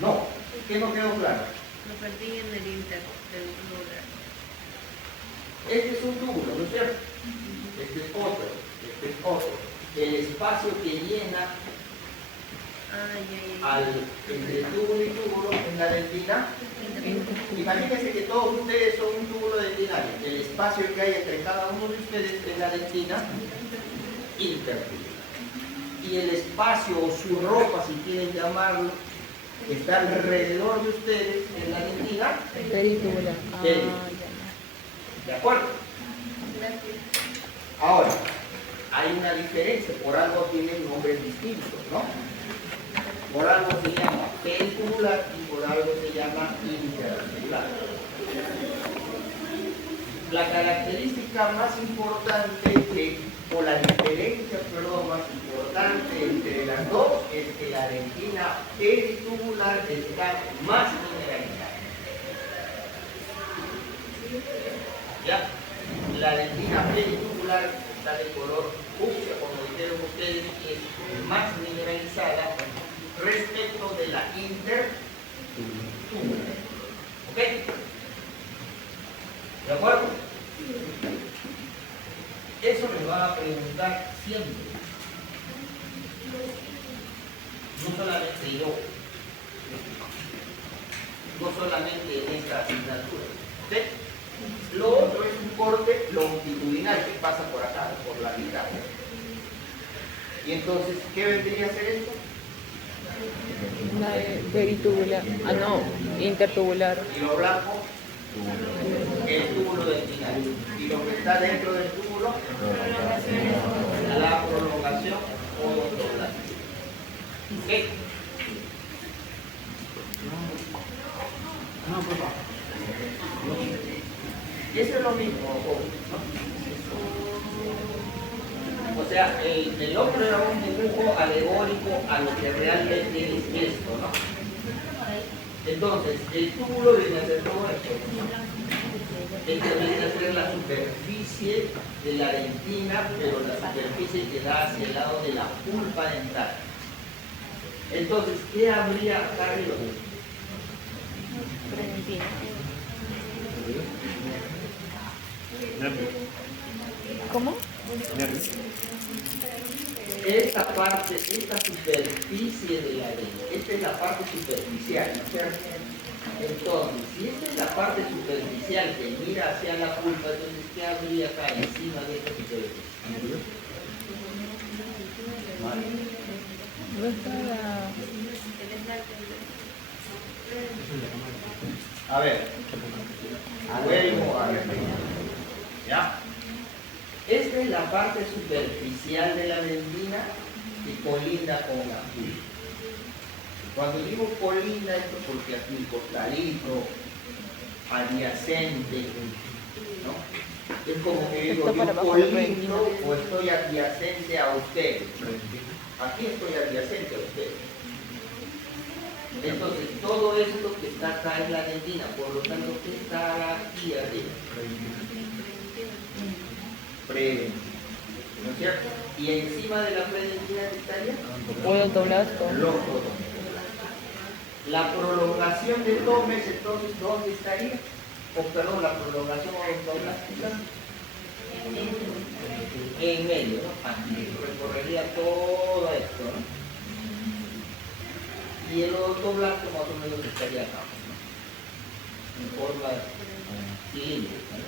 No, No. ¿Qué no quedó claro? lo perdí en el intertubular. Este es un túbulo, ¿no es cierto? Este es otro. El espacio que llena entre túbulo y túbulo en la dentina. Imagínense que todos ustedes son un túbulo dentinario. El espacio que hay entre cada uno de ustedes es la dentina intertubular. Y el espacio o su ropa, si quieren llamarlo, que está alrededor de ustedes es la dentina Peritubular. pelitubular. Ya. ¿De acuerdo? Ahora, hay una diferencia, por algo tienen nombres distintos, ¿no? Por algo se llama pelitubular y por algo se llama intertubular. La característica más importante o la diferencia, más importante entre las dos es que la dentina pelitubular está más mineralizada. ¿Ya? La dentina pelitubular está de color fucsia, como dijeron ustedes, y es más mineralizada respecto de la intertubular. ¿Ok? ¿De acuerdo? Eso les van a preguntar siempre. No solamente yo, no solamente en esta asignatura. ¿Ok? Lo otro es un corte longitudinal que pasa por acá, por la mitad. Y entonces, ¿qué vendría a ser esto? Peritubular. Ah, no, intertubular. Y lo blanco, el túbulo dentinario. Y lo que está dentro del túbulo, la prolongación odontoblástica. ¿Ok? Eso es lo mismo, ¿no? O sea, el otro era un dibujo alegórico a lo que realmente es esto, ¿no? Entonces, el túbulo viene a ser todo esto. Este viene a ser la superficie de la dentina, pero la superficie que da hacia el lado de la pulpa dental. Entonces, ¿qué habría acá arriba? Predentina. ¿Cómo? Esta parte, esta superficie de la dentina, esta es la parte superficial, ¿no es cierto? Entonces, si esta es la parte superficial que mira hacia la pulpa, entonces, ¿qué habría acá encima de esta superficie? ¿Dónde está la...? A ver, vuelvo a repetir. ¿Ya? Esta es la parte superficial de la dentina que colinda con la pulpa. Cuando digo colina, esto es porque aquí costalito, adyacente, ¿no? Es como que digo, Esto para yo bajar el colinto rendimiento. o estoy adyacente a usted. Aquí estoy adyacente a usted. Entonces, todo esto que está acá es la dentina, por lo tanto, ¿qué está aquí arriba? Predentina. ¿No es cierto? Y encima de la predentina, ¿qué estaría? Odontoblasto. Los odontoblastos. La prolongación de Tomes, entonces, ¿dónde estaría? O perdón, la prolongación odontoblástica en medio, ¿no? Aquí recorrería todo esto, ¿no? Y el odontoblasto más o menos estaría acá, ¿no? En forma cilíndrica, ¿no?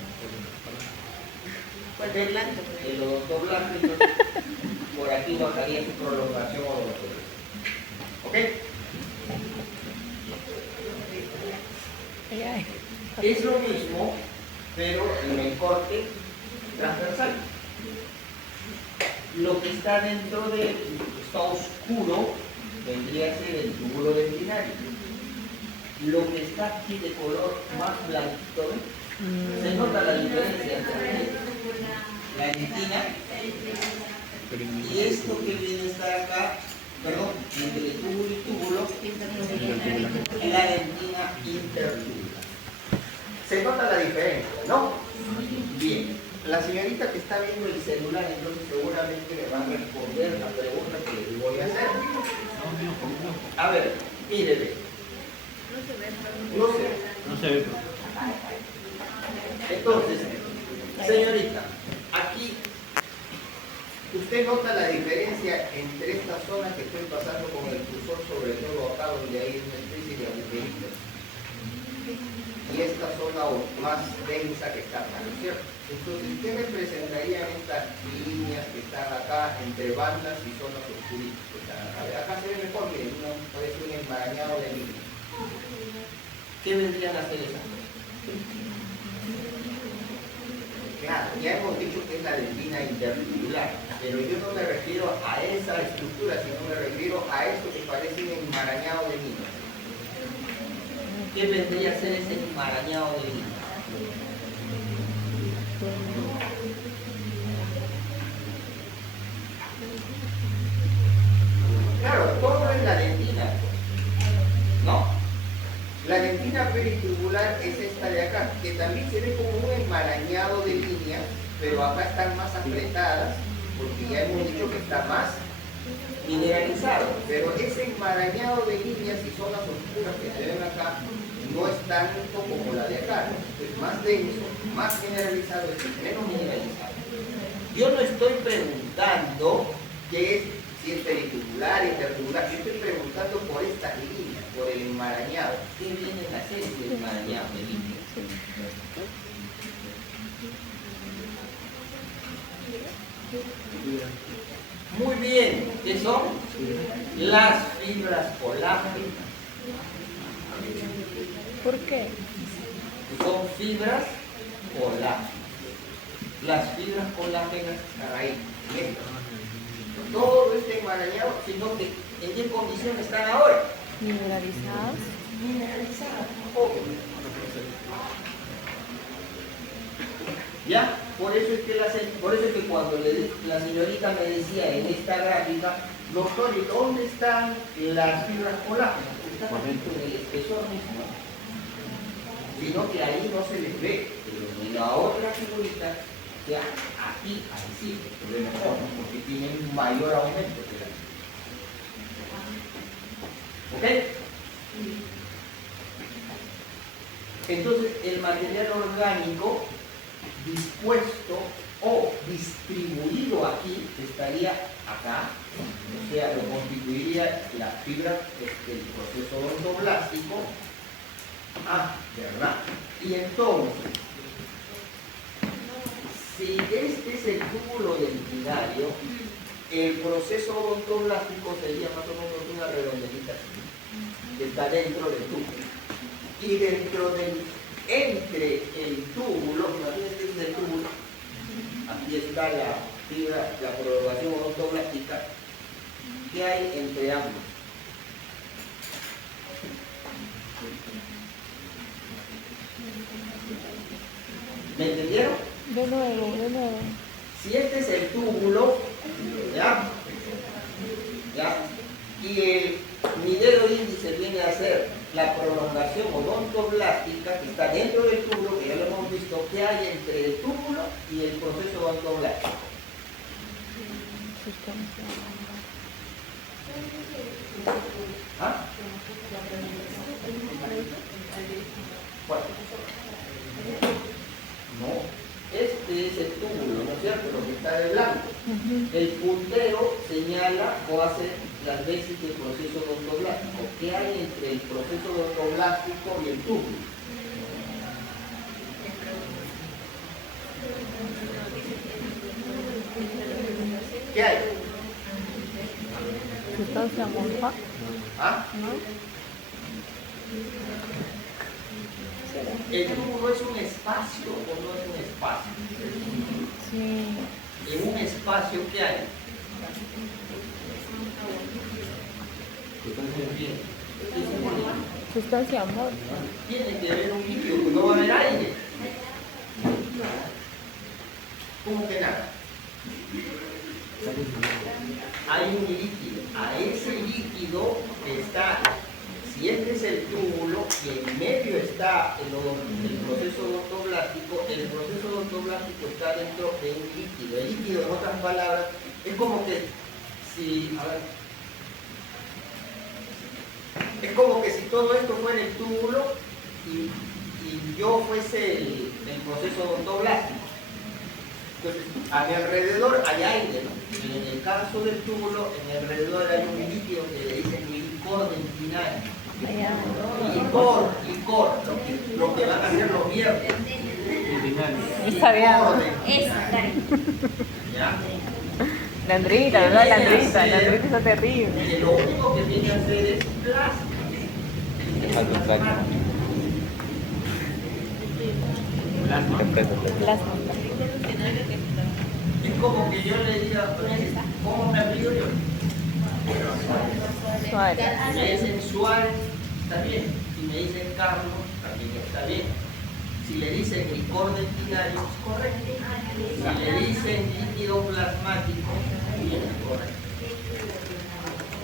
Pues de blanco. El odontoblasto, entonces, por aquí bajaría su prolongación odontoblastica. ¿Ok? Ay, ay. Es lo mismo, pero en el corte transversal. Lo que está dentro de, está oscuro, vendría a ser el túbulo dentinario. Lo que está aquí de color más blanquito, ¿ves? Se nota la diferencia entre la dentina y esto que viene a estar acá, perdón, entre túbulo y túbulo, la dentina intertubular. Se nota la diferencia, ¿no? Bien. La señorita que está viendo el celular, entonces seguramente me va a responder la pregunta que le voy a hacer. A ver, mírele. No sé. No se ve. Entonces, señorita, aquí, ¿usted nota la diferencia entre esta zona que estoy pasando con el cursor, sobre todo acá donde hay una especie de agujerito, y esta zona más densa que está acá, ¿no es cierto? Entonces, ¿qué representarían estas líneas que están acá entre bandas y zonas oscuritas que están acá? Acá se ve mejor, miren, parece un enmarañado de líneas. ¿Qué vendrían a hacer esas cosas? Claro, ya hemos dicho que es la dentina intertubular, pero yo no me refiero a esa estructura, sino me refiero a esto que parece un enmarañado de líneas. ¿Qué vendría a ser ese enmarañado de líneas? Claro, todo es la dentina, ¿no? La dentina peritubular es esta de acá, que también se ve como un enmarañado de líneas, pero acá están más apretadas, porque ya hemos dicho que está más mineralizado. Pero ese enmarañado de líneas y zonas oscuras que se ven acá, no es tanto como la de acá, ¿no? Es más denso, más mineralizado, es menos mineralizado. Yo no estoy preguntando qué es, si es peritubular, intertubular, yo estoy preguntando por estas líneas, por el enmarañado. ¿Qué viene a hacer ese enmarañado de líneas? Muy bien, ¿qué son? Las fibras colágenas. ¿Por qué? Son fibras colágenas. Las fibras colágenas están ahí. Bien. Todo este enmarañado, sino que ¿en qué condición están ahora? Mineralizados. Mineralizadas. Obvio. ¿Ya? Por eso es que cuando la señorita me decía en esta gráfica, doctor, ¿y dónde están las fibras colágenas? Están en el espesor mismo. Sino que ahí no se les ve, pero en la otra figurita, o sea, aquí, ahí sí, se ve mejor, ¿no? Porque tienen un mayor aumento que la. ¿Ok? Entonces, el material orgánico dispuesto o distribuido aquí estaría acá, o sea, lo constituiría la fibra del proceso odontoblástico. Ah, ¿verdad? Y entonces, si este es el túbulo dentinario, el proceso odontoblástico sería más o menos una redondelita así, que está dentro del túbulo. Y entre el túbulo, imagínense este es el túbulo, aquí está la fibra, la prolongación odontoblastica, ¿qué hay entre ambos? De nuevo, de nuevo. Si este es el túbulo, ¿ya? ¿Ya? Y mi dedo índice viene a ser la prolongación odontoblástica que está dentro del túbulo, que ya lo hemos visto, ¿qué hay entre el túbulo y el proceso odontoblástico? ¿Ah? ¿Cuál? No, este es el túbulo, ¿no es cierto? Lo que está de blanco. El puntero señala o hace las veces del proceso odontoblástico. ¿Qué hay entre el proceso odontoblástico y el túbulo? ¿Qué hay? Sustancia amorfa. ¿Ah? ¿No? El túbulo es un espacio o no es un espacio. Sí. En un espacio, ¿qué hay? Bien. Sustancia amorfa. Tiene que haber un líquido, pues no va a haber aire. ¿Cómo que nada? Hay un líquido. A ese líquido está, si este es el túbulo y en medio está el proceso odontoblástico, el proceso odontoblástico está dentro de un líquido. El líquido, en otras palabras, es como que si, a ver, es como que si todo esto fuera el túbulo y yo fuese el proceso odontoblástico. Entonces, a mi alrededor hay aire, ¿no? Y en el caso del túbulo, en mi alrededor hay un líquido que le dicen licor dentinario. Licor, lo que van a hacer los viernes. Está bien. ¿Ya? La Andrita, ¿verdad? La Andrita está terrible. Que lo único que tiene que hacer es plástico. Al contrario. Plasma. Es como que yo le diga, ¿cómo me aplico yo? Suárez. Si me dicen Suárez, está bien. Si me dicen Carlos, también está bien. Si le dicen licor dentinario, es correcto. Si le dicen líquido plasmático, también es correcto.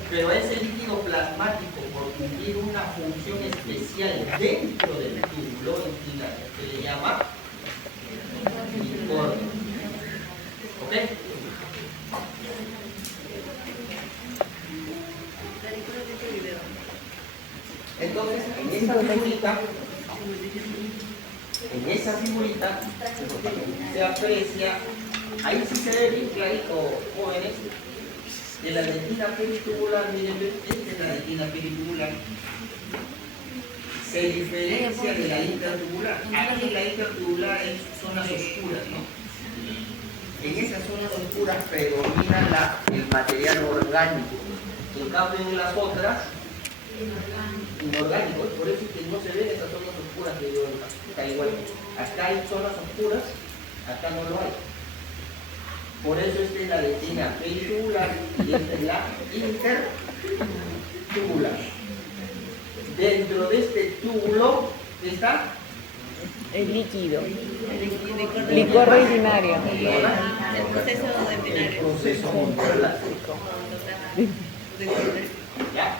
Pero ese líquido plasmático, por cumplir una función especial dentro del túbulo dentinario, se le llama licor. ¿Ok? Entonces, en esa figurita se aprecia, ahí sí se ve bien clarito, jóvenes, de la dentina peritubular. Miren, esta es la dentina peritubular. Se diferencia de la intertubular. Aquí en la intertubular hay zonas oscuras, ¿no? En esas zonas oscuras predomina el material orgánico. En cambio, en las otras, inorgánicos, por eso es que no se ven esas zonas oscuras que yo acá igual. Acá hay zonas oscuras, acá no lo hay. Por eso esta es la dentina peritubular y esta es la intertubular. Dentro de este túbulo está El líquido. Licor dentinario. El proceso el dentinario. proceso odontoblástico. ¿Ya?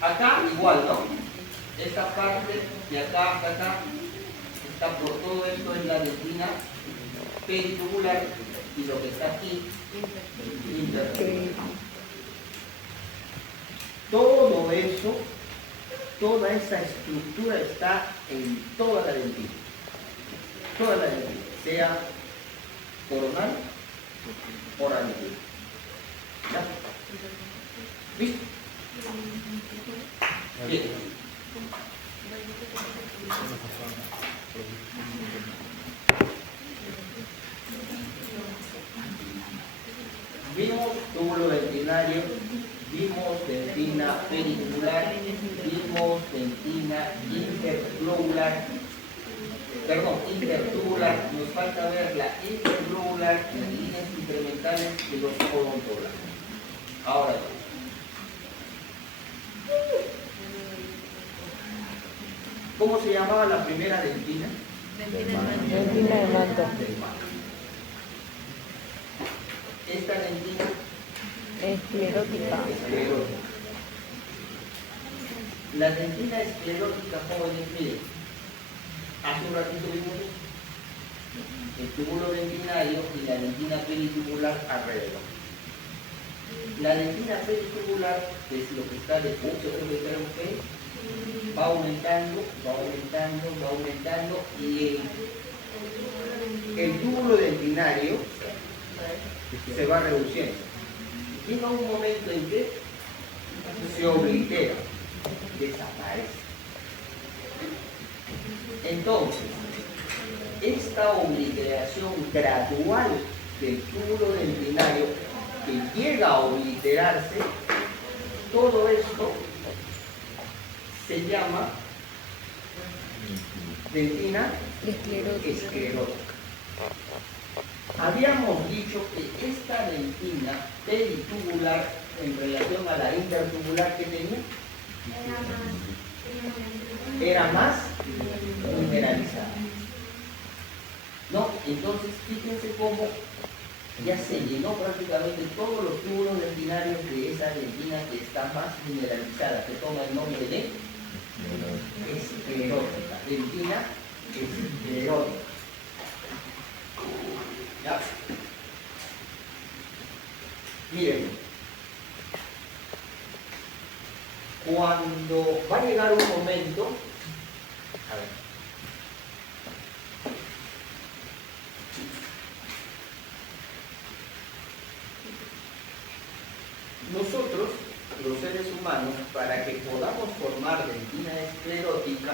Acá igual, ¿no? Esta parte de acá hasta acá está por todo esto es la dentina peritubular y lo que está aquí intertubular. Todo eso, toda esa estructura está en toda la dentina. Toda la dentina, sea coronal o radial. ¿Ya? ¿Listo? Bien. Vimos túbulo dentinario, vimos dentina peritubular, vimos dentina intertubular, nos falta ver la intertubular y las líneas incrementales de los odontoblastos. Ahora, ¿cómo se llamaba la primera dentina? Dentina de manto. del manto. Esta dentina Esclerótica. esclerótica. La dentina esclerótica, jóvenes, miren, hace un ratito vimos el túbulo dentinario y la dentina peritubular alrededor. La dentina peritubular es lo que está de mucho que va aumentando, va aumentando, va aumentando y el túbulo dentinario se va reduciendo. Llega un momento en que se oblitera, desaparece. Entonces, esta obliteración gradual del túbulo dentinario que llega a obliterarse, todo esto se llama dentina esclerótica. Habíamos dicho que esta dentina peritubular en relación a la intertubular que tenía era más mineralizada. ¿No? Entonces, fíjense cómo ya se llenó prácticamente todos los túbulos dentinarios de esa dentina que está más mineralizada, que toma el nombre de esclerótica. Dentina esclerótica. ¿Ya? Miren, cuando va a llegar un momento, a ver, nosotros, los seres humanos, para que podamos formar dentina esclerótica,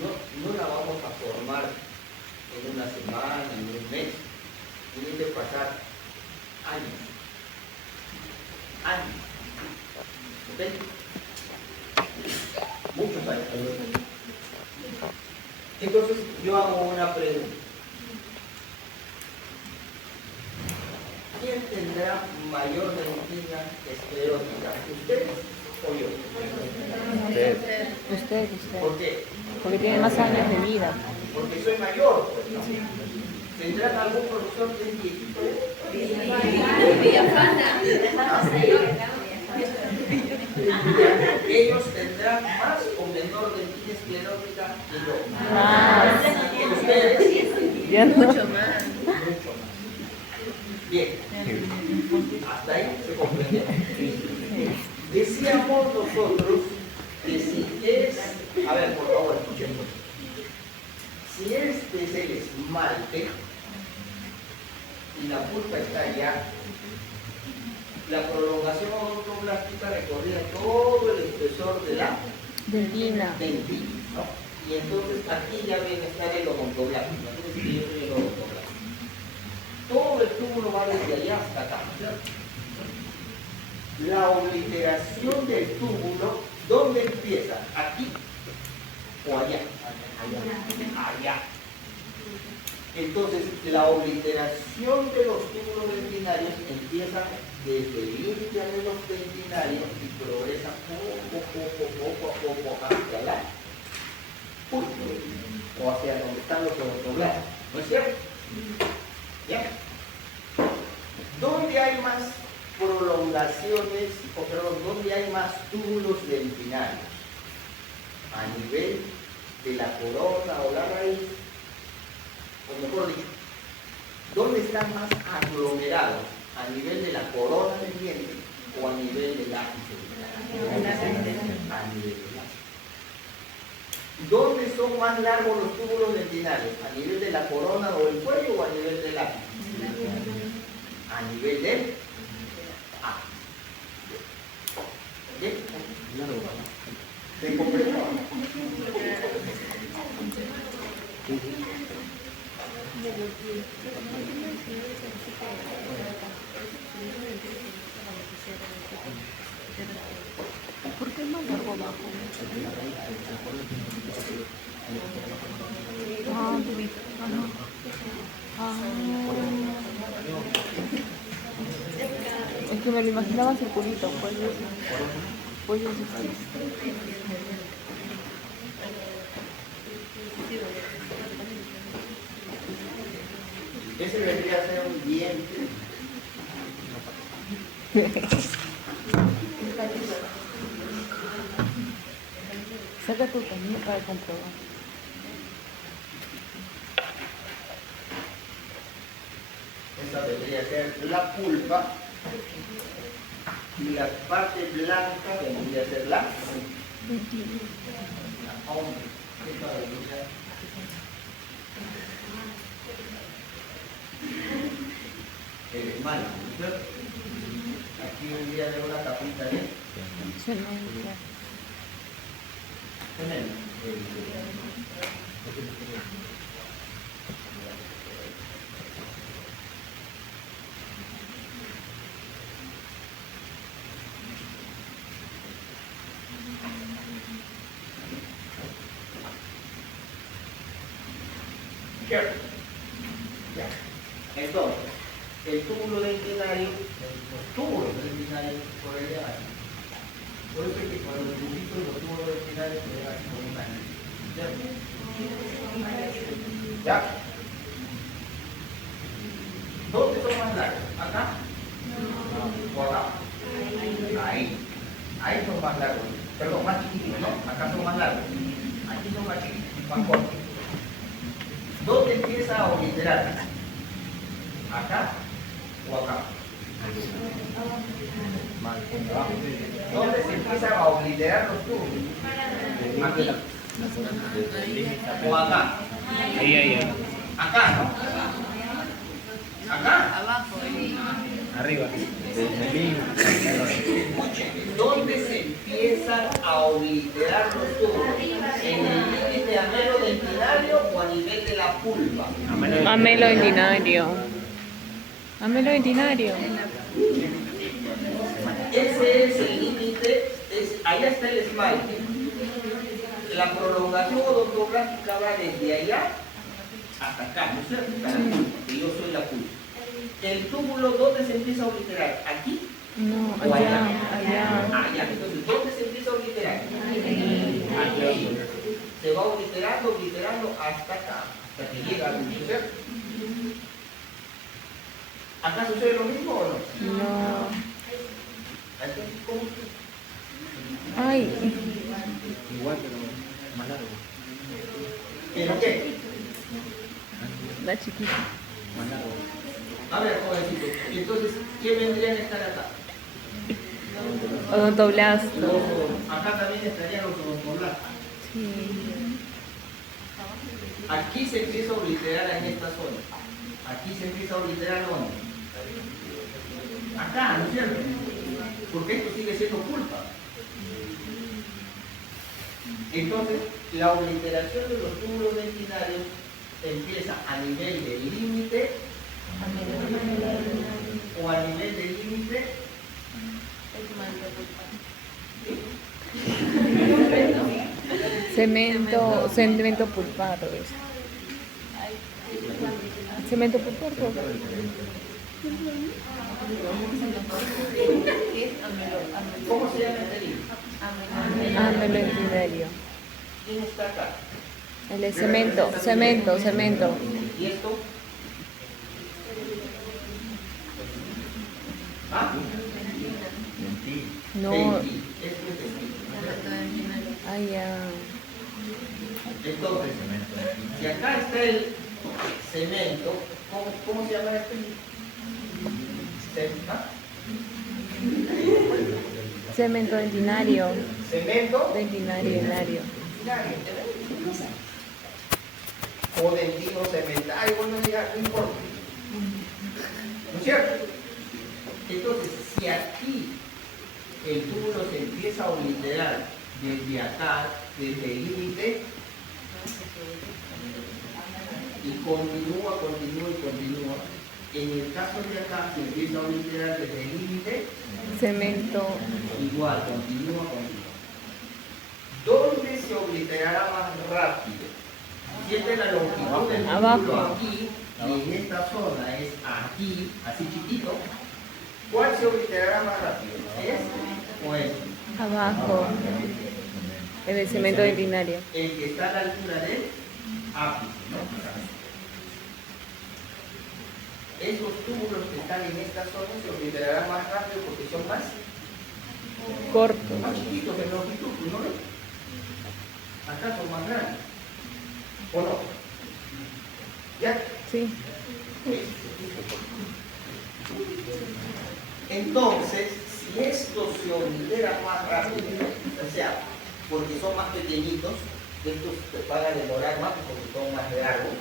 no la vamos a formar en una semana, en un mes. Tienen que pasar años. Años. ¿Ok? Muchos años. Entonces, yo hago una pregunta. ¿Quién tendrá mayor dentina esclerótica? ¿Ustedes o yo? Usted. ¿Por qué? Porque tiene más años de vida. Porque soy mayor, pues, ¿no? ¿Tendrán algún profesor que es viejito? Ellos tendrán más o menor dentina esclerótica que yo. Más. ¿Y ustedes? Ya no. Mucho más. Mucho más. Bien. Hasta ahí se comprende. Decíamos nosotros que si es, a ver, por favor, escuchen. Si este es el esmalte y la pulpa está allá, la prolongación odontoblástica recorría todo el espesor de la Dentina. dentina, ¿no? Y entonces aquí ya viene a estar el odontoblástico. Entonces yo soy el odontoblástico. Todo el túbulo va desde allá hasta acá, ¿cierto? La obliteración del túbulo, ¿dónde empieza? ¿Aquí o allá? Allá. Entonces, la obliteración de los túbulos dentinarios empieza desde el índice de los dentinarios y progresa poco a poco hacia la pulpa o hacia donde están los odontoblastos. ¿No es cierto? ¿Ya? ¿Dónde hay más prolongaciones, o perdón, dónde hay más túbulos dentinarios? A nivel de la corona o la raíz, o mejor dicho, ¿dónde están más aglomerados? ¿A nivel de la corona del diente o a nivel del ápice? A nivel del ápice. ¿Dónde son más largos los túbulos dentinarios? ¿A nivel de la corona o el cuello o a nivel del ápice? A nivel del ápice. ¿Bien? ¿Se comprendió? ¿Por qué más largo abajo? Es que me lo imaginaba circulito, pues eso. Pues eso sí. Ese vendría a ser un diente. Saca tu camino para comprobar. Esa vendría a ser la pulpa. Y la parte blanca vendría a ser la hombre. Esta vendría el esmalte, ¿cierto? Aquí vendría a haber una capita de Cemento. cemento. ¿Cierto? Ya. Entonces, el túbulo dentinario, los túbulos dentinarios por allá. Por eso es que cuando el tubito y los túbulos dentinarios se ven así como una ¿cierto? ¿Ya? ¿Dónde son más largos? ¿Acá? ¿O acá? Ahí. Ahí son más largos. Perdón, más chiquitos, ¿no? Acá son más largos. Aquí son más chiquitos, más cortos. ¿Dónde empieza a obliterar? ¿Acá o acá? ¿Dónde se empiezan a obliterar los tubos? Aquí. ¿O acá? Ahí. Acá, ¿no? Acá. Abajo, Arriba. Escuchen, ¿dónde se empiezan a obliterar los tubos? ¿En el límite amelo-dentinario o a nivel de la pulpa? Amelo dentinario. Amelo dentinario. Ese es el límite, allá está el esmalte. La prolongación odontográfica va desde allá hasta acá, ¿no es cierto? Hasta la pulpa, que yo soy la pulpa. ¿El túbulo dónde se empieza a obliterar? ¿Aquí? No, ¿O allá. Allá. Entonces, ¿dónde se empieza a obliterar? Aquí. Se va obliterando hasta acá, hasta que llega al punto, ¿cierto? ¿Acá sucede lo mismo o no? No. Entonces, ¿cómo? Ay. Igual, pero más largo. ¿Pero qué? La chiquita. Más largo. A ver, jovencito, entonces, ¿qué vendrían a estar acá? Odontoblasto. Acá también estarían los odontoblastos. Sí. Aquí se empieza a obliterar en esta zona. Aquí se empieza a obliterar ¿dónde? Acá, ¿no es cierto? Porque esto sigue siendo pulpa. Entonces, la obliteración de los túbulos dentinarios empieza a nivel del límite o a nivel del límite Cemento pulpado. Cemento pulpado. ¿Cómo se llama este libro? Amelo dentinario. ¿Quién está acá? El de cemento. ¿Y esto? ¿Ah? No. Dentil. Esto es dentil. Ay, ya. Entonces, si acá está el cemento, ¿cómo se llama este? Cemento dentinario. Cemento Dentinario. o dentino cementario, bueno, ya no importa. ¿No es cierto? Entonces, si aquí el túbulo se empieza a obliterar desde acá, desde el límite, y continúa, en el caso de acá se empieza a obliterar desde el límite, Cemento. igual, continúa. ¿Dónde se obliterará más rápido? Si esta es la longitud del Abajo. túbulo aquí, y en esta zona es aquí, así chiquito, ¿cuál se obliterará más rápido? ¿Es o es? Abajo. El de cemento dentinario. El que está a la altura del ápice, ¿no? esos túbulos que están en esta zona se liberarán más rápido porque son más Corto. chiquitos en longitud, ¿no? Acá son más grandes. ¿O no? ¿Ya? Sí. Entonces, si estos se liberan más rápido, o sea, porque son más pequeñitos, estos se van a demorar más porque son más largos.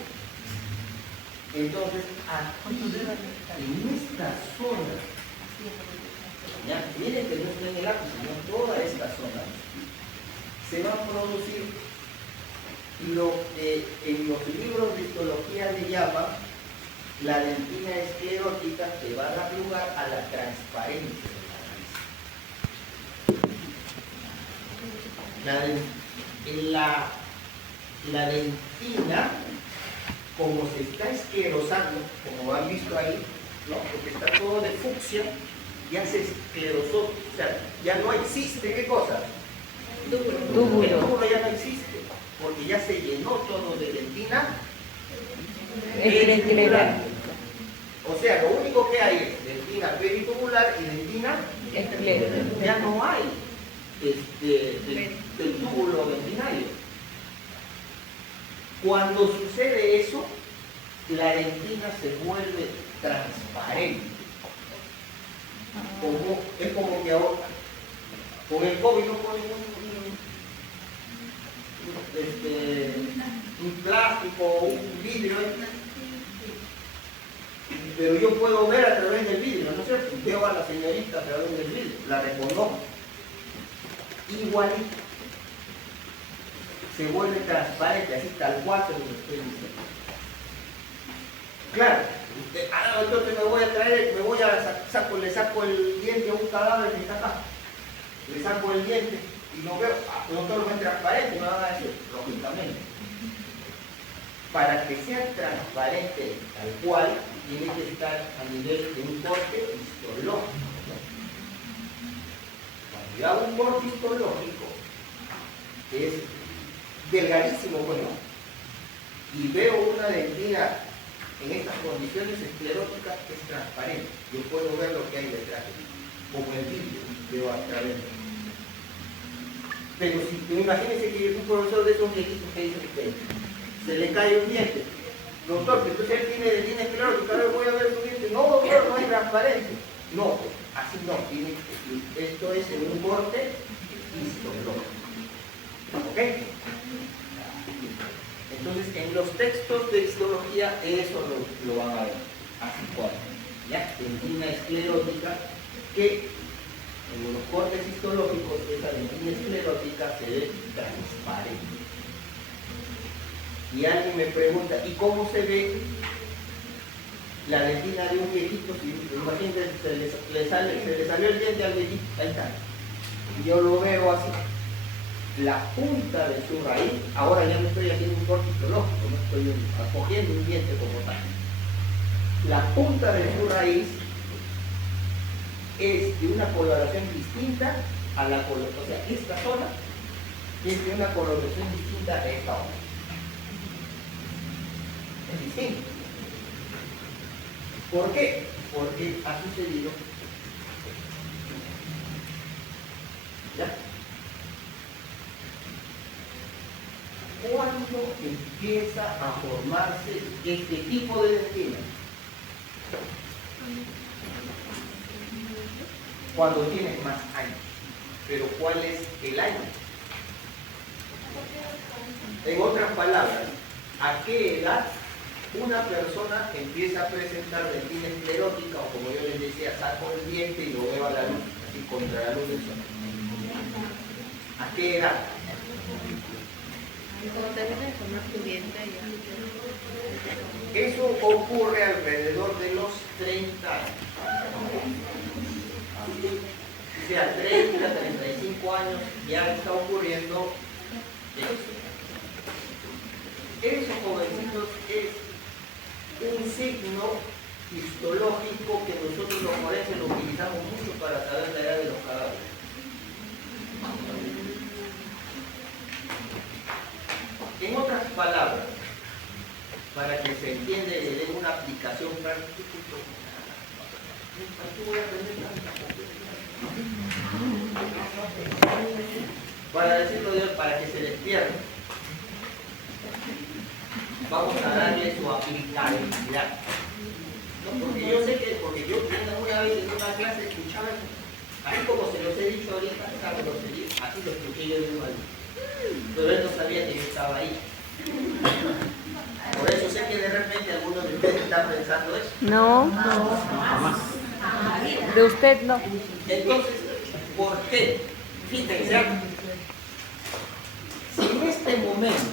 Entonces, aquí, en esta zona, ya, miren que no es en el lápiz, sino toda esta zona, se va a producir lo que en los libros de histología le llaman la dentina esclerótica, que va a dar lugar a la transparencia de la nariz. La dentina, como se está esclerosando, como han visto ahí, ¿no? Porque está todo de fucsia, ya se esclerosó, o sea, ya no existe, ¿qué cosa? Túbulo. El túbulo ya no existe, porque ya se llenó todo de dentina Esclerótica. O sea, lo único que hay es dentina peritubular y dentina Esclerótica. ya no hay del túbulo dentinario. Cuando sucede eso, la dentina se vuelve transparente. Es como que ahora, con el COVID no ponen un plástico o un vidrio, pero yo puedo ver a través del vidrio, ¿no es cierto? Veo a la señorita a través del vidrio, la reconozco. Igualito. Se vuelve transparente, así tal cual se lo estoy diciendo. Claro, entonces me voy a traer, le saco el diente a un cadáver que está acá. Le saco el diente y lo veo, doctor, no es transparente, me van a decir, lógicamente. Para que sea transparente tal cual, tiene que estar a nivel de un corte histológico. Cuando yo hago un corte histológico, que es delgadísimo, bueno, y veo una dentina en estas condiciones escleróticas, es transparente. Yo puedo ver lo que hay detrás, como el vidrio, veo a través. Pero si imagínense que un profesor de esos viejitos que dice que se le cae un diente, doctor, que entonces él tiene dentina esclerótica, ahora voy a ver su diente, no, doctor, no es transparente. No, así no, esto es en un corte histológico. ¿Ok? Entonces, en los textos de histología, eso lo van a ver. Así cual. ¿Ya? Dentina esclerótica, que en los cortes histológicos, esa dentina esclerótica se ve transparente. Y alguien me pregunta, ¿y cómo se ve la dentina de un viejito? Si imagínense, se le salió el diente al viejito, ahí está. Y yo lo veo así. La punta de su raíz, ahora ya no estoy haciendo un corte histológico, no estoy acogiendo un diente como tal. La punta de su raíz es de una coloración distinta a la coloración, o sea, esta zona es de una coloración distinta a esta otra. Es distinto. ¿Por qué? Porque ha sucedido. ¿Ya? ¿Cuándo empieza a formarse este tipo de dentina? Cuando tienes más años. Pero ¿cuál es el año? En otras palabras, ¿a qué edad una persona empieza a presentar dentina esclerótica, o como yo les decía, saco el diente y lo veo a la luz, así contra la luz del sol? ¿A qué edad? Como termina de formar tu diente ya. Eso ocurre alrededor de los 30 años. O sea, 30, 35 años ya está ocurriendo eso. Esos jovencitos es un signo histológico que nosotros los forenses lo utilizamos mucho para saber la edad de los cadáveres. En otras palabras, para que se entienda y le dé una aplicación práctica. ¿Para qué voy a aprender tanta cosa? Para decirlo Dios, para que se despierte. Vamos a darle su aplicabilidad. ¿No? Porque yo sé que, porque yo una vez en una clase escuchaba, así como se los he dicho ahorita, así lo escuché yo de una vez. Pero él no sabía que yo estaba ahí. Por eso sé que de repente algunos de ustedes están pensando eso. No, de usted no. Entonces, ¿por qué? Fíjense, si en este momento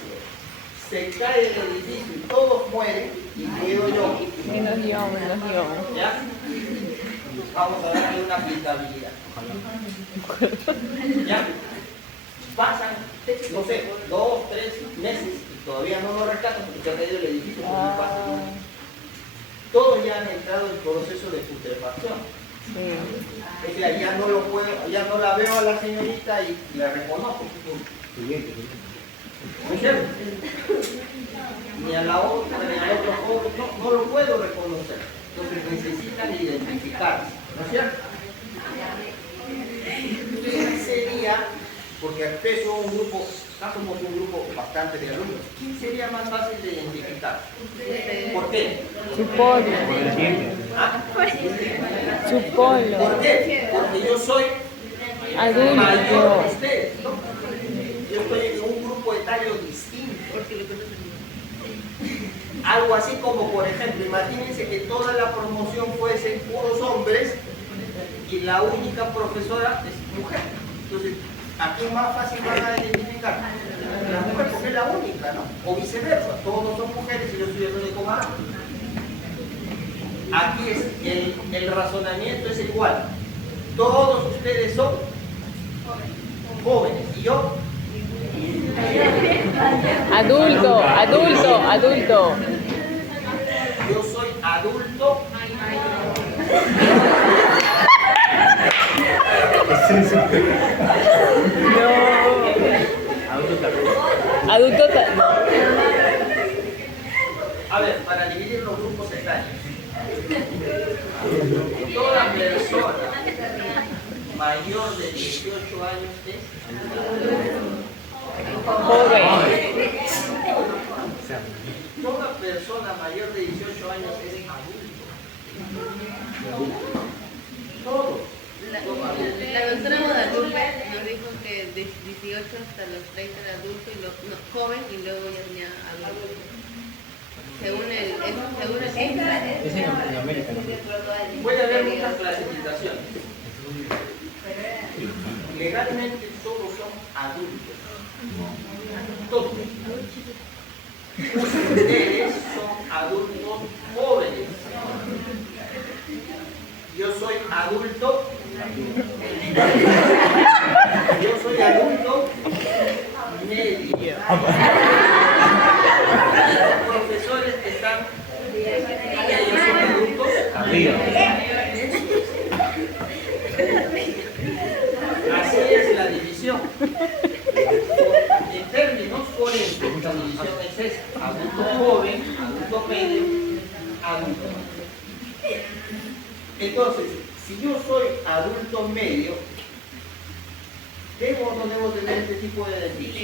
se cae el edificio y todos mueren, incluido yo, Menos yo. ¿ya? Vamos a darle una aplicabilidad. ¿Ya? Pasan, no sé, 2, 3 meses y todavía no lo rescatan porque se ha caído el edificio por mi paso. Todos ya han entrado en proceso de putrefacción. Sí. O sea, ya no lo puedo, ya no la veo a la señorita y la reconozco. ¿No es cierto? Ni a la otra, ni al otro joven, no lo puedo reconocer. Entonces necesitan identificarse, ¿no es cierto? ¿Quién sería, porque ustedes son un grupo, acá somos un grupo bastante de alumnos, quién sería más fácil de identificar? ¿Por qué? Su pollo. ¿Ah? Su pollo. ¿Por qué? Porque yo soy Adulto. mayor que ustedes, ¿no? Yo estoy en un grupo etario distinto. Algo así como, por ejemplo, imagínense que toda la promoción fuesen puros hombres y la única profesora es mujer. Entonces, ¿a quién más fácil van a identificar? La mujer, porque es la única, ¿no? O viceversa, todos son mujeres y yo soy el único varón. Aquí es el razonamiento es igual. Todos ustedes son jóvenes y yo Adulto. yo soy adulto. Adulto. A ver, para dividir los grupos etarios. Toda persona mayor de 18 años es Joven. toda persona mayor de 18 años es adulto. Todos. La doctora Guadalupe nos dijo que de 18 hasta los 30 era adulto y joven y luego ya tenía adulto. Según el Es en América, ¿no? Puede haber muchas clasificaciones. Legalmente todos son adultos. Todos. Ustedes son adultos jóvenes. Yo soy adulto. Yo soy adulto medio. Los profesores que están, ellos son adultos Arriba. Así es la división. En términos forenses, la división es esta: adulto joven, adulto medio, adulto mayor. Entonces, si yo soy adulto medio, ¿debo o no debo tener este tipo de identidad? Sí.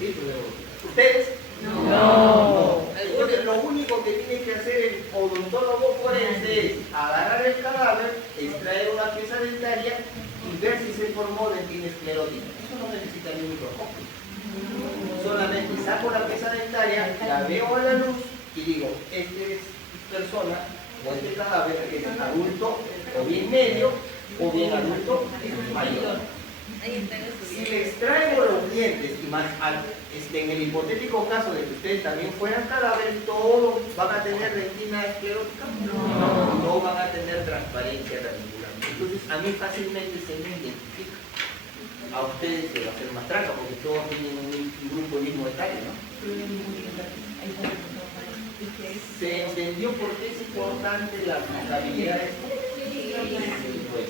Sí, pues debo. ¿Ustedes? No. Entonces, lo único que tiene que hacer el odontólogo forense es agarrar el cadáver, extraer una pieza dentaria y ver si se formó dentina esclerótica. Eso no necesita ni un microscopio. Solamente saco la pieza dentaria, la veo a la luz y digo, esta es persona o este cadáver es adulto o bien medio o bien adulto mayor. Si le extraigo los dientes y más en el hipotético caso de que ustedes también fueran cadáveres, todos van a tener dentina esclerótica, no van a tener transparencia radicular. Entonces a mí fácilmente se me identifica. A ustedes se va a hacer más tranca porque todos tienen un grupo mismo etario, ¿no? ¿Se entendió por qué es importante la aplicabilidad de esto? Sí, pues.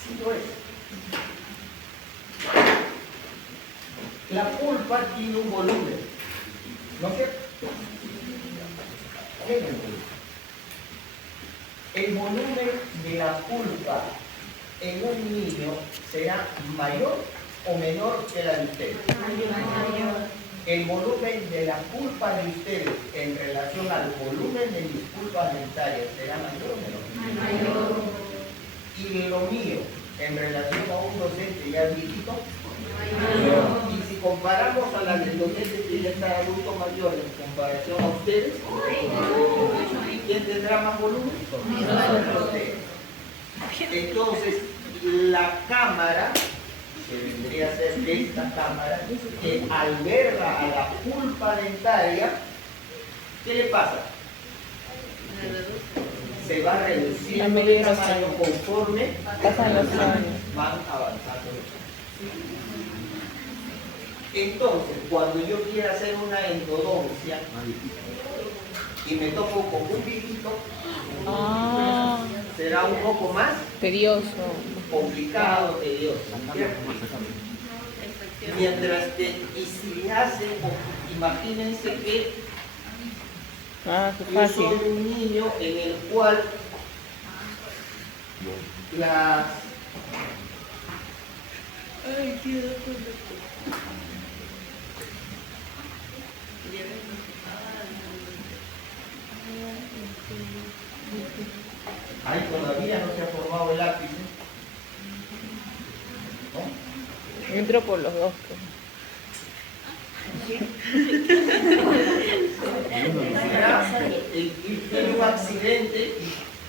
Sí lo es. La pulpa tiene un volumen, ¿no es cierto? pulpa en un niño será mayor o menor que la de ustedes? El volumen de la pulpa de ustedes en relación al volumen de mis pulpas dentarias será mayor o menor. Y de lo mío en relación a un docente ya viejito, y si comparamos a la del docente que ya está adulto mayor en comparación a ustedes, ¿quién tendrá más volumen? Ustedes. Entonces, la cámara, que vendría a ser esta cámara, que alberga a la pulpa dentaria, ¿qué le pasa? Se va reduciendo de tamaño conforme pasan los años. van avanzando los años. Entonces, cuando yo quiera hacer una endodoncia y me toco con un viejito, será un poco más Tedioso. complicado, tedioso. Mientras que, y si le hacen, imagínense que Qué yo fácil. soy un niño en el cual las... Ay, tío, ahí todavía no se ha formado el ápice. ¿No? Entro por los dos. Tiene un accidente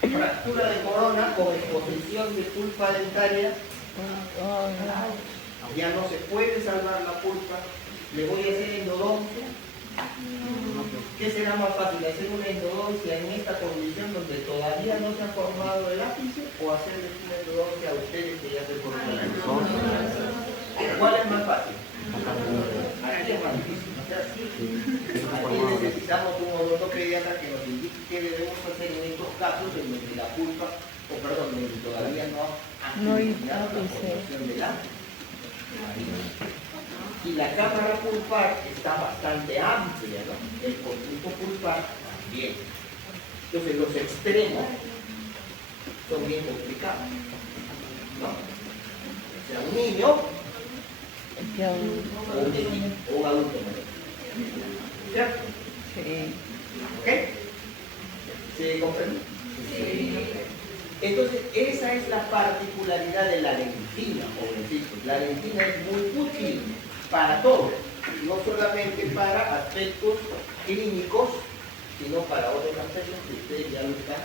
y fractura de corona con exposición de pulpa dentaria. Ya no se puede salvar la pulpa. Le voy a hacer endodoncia. ¿Qué será más fácil? ¿Hacer una endodoncia en esta condición donde todavía no se ha formado el ápice o hacerles una endodoncia a ustedes que ya se formaron? ¿Cuál es más fácil? Aquí es más difícil. Aquí necesitamos un odontopediatra que nos indique qué debemos hacer en estos casos en donde la pulpa, donde todavía no hay formación del ápice. Y la cámara pulpar está bastante amplia, ¿no? El conjunto pulpar también. Entonces los extremos son bien complicados, ¿no? O sea, un niño o un niño o un adulto mayor. ¿Cierto? Sí. ¿Ok? ¿Se comprende? Sí. Entonces, esa es la particularidad de la dentina, jovencitos. La dentina es muy útil para todo, no solamente para aspectos clínicos, sino para otros aspectos que ustedes ya lo están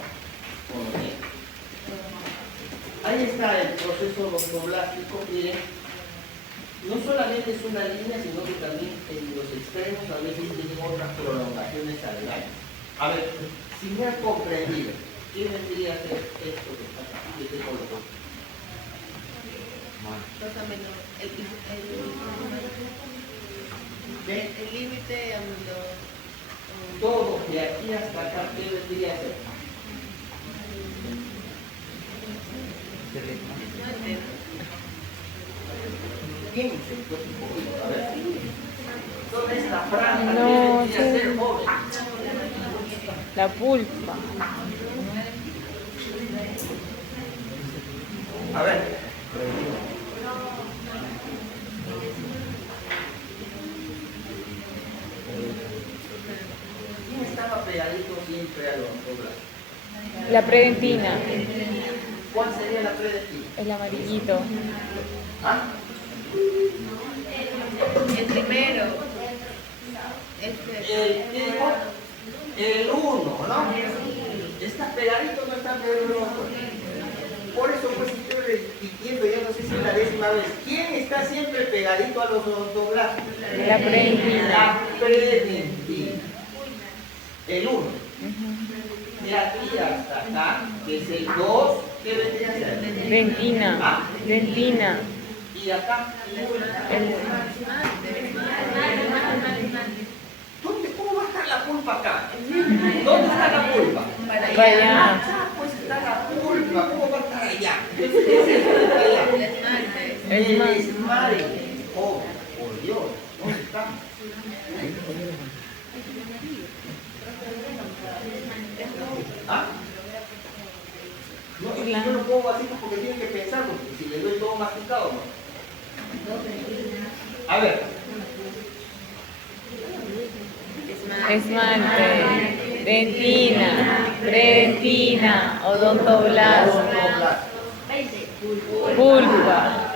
conociendo. Ahí está el proceso odontoblástico, miren. No solamente es una línea, sino que también en los extremos a veces tienen otras prolongaciones aledañas. A ver, si me han comprendido, ¿qué vendría a ser esto que está aquí? ¿De qué color? Cosa menor. El límite todo de aquí hasta acá, ¿qué vendría a ser? Piensen pues, un poquito, a ver. Toda esta franja, ¿qué vendría a ser, joven? La pulpa. A ver. ¿Quién estaba pegadito siempre a los odontoblastos? La predentina. ¿Cuál sería la predentina? El amarillito. ¿Ah? el primero. El 1, ¿no? Está pegadito, no está pegadito. Por eso pues estoy repitiendo, ya no sé si es la 10ª vez. ¿Quién está siempre pegadito a los odontoblastos? La predentina. La predentina. El 1. De aquí hasta acá, que es el 2, ¿qué vendría a ser? Dentina. ¿Ah? Dentina. Y acá, ¿cómo va a estar la pulpa acá? ¿Dónde está la pulpa? Para Para allá. Acá pues está la pulpa, ¿cómo va a estar allá? Ese está allá. el esmalte. El esmalte. Oh, por Dios, ¿dónde está? ¿Ah? No, es que Claro. yo lo pongo así porque tienen que pensar, porque si les doy todo masticado, no. A ver, Esmalte, dentina, predentina, odontoblasta, odontoblastia. pulpa.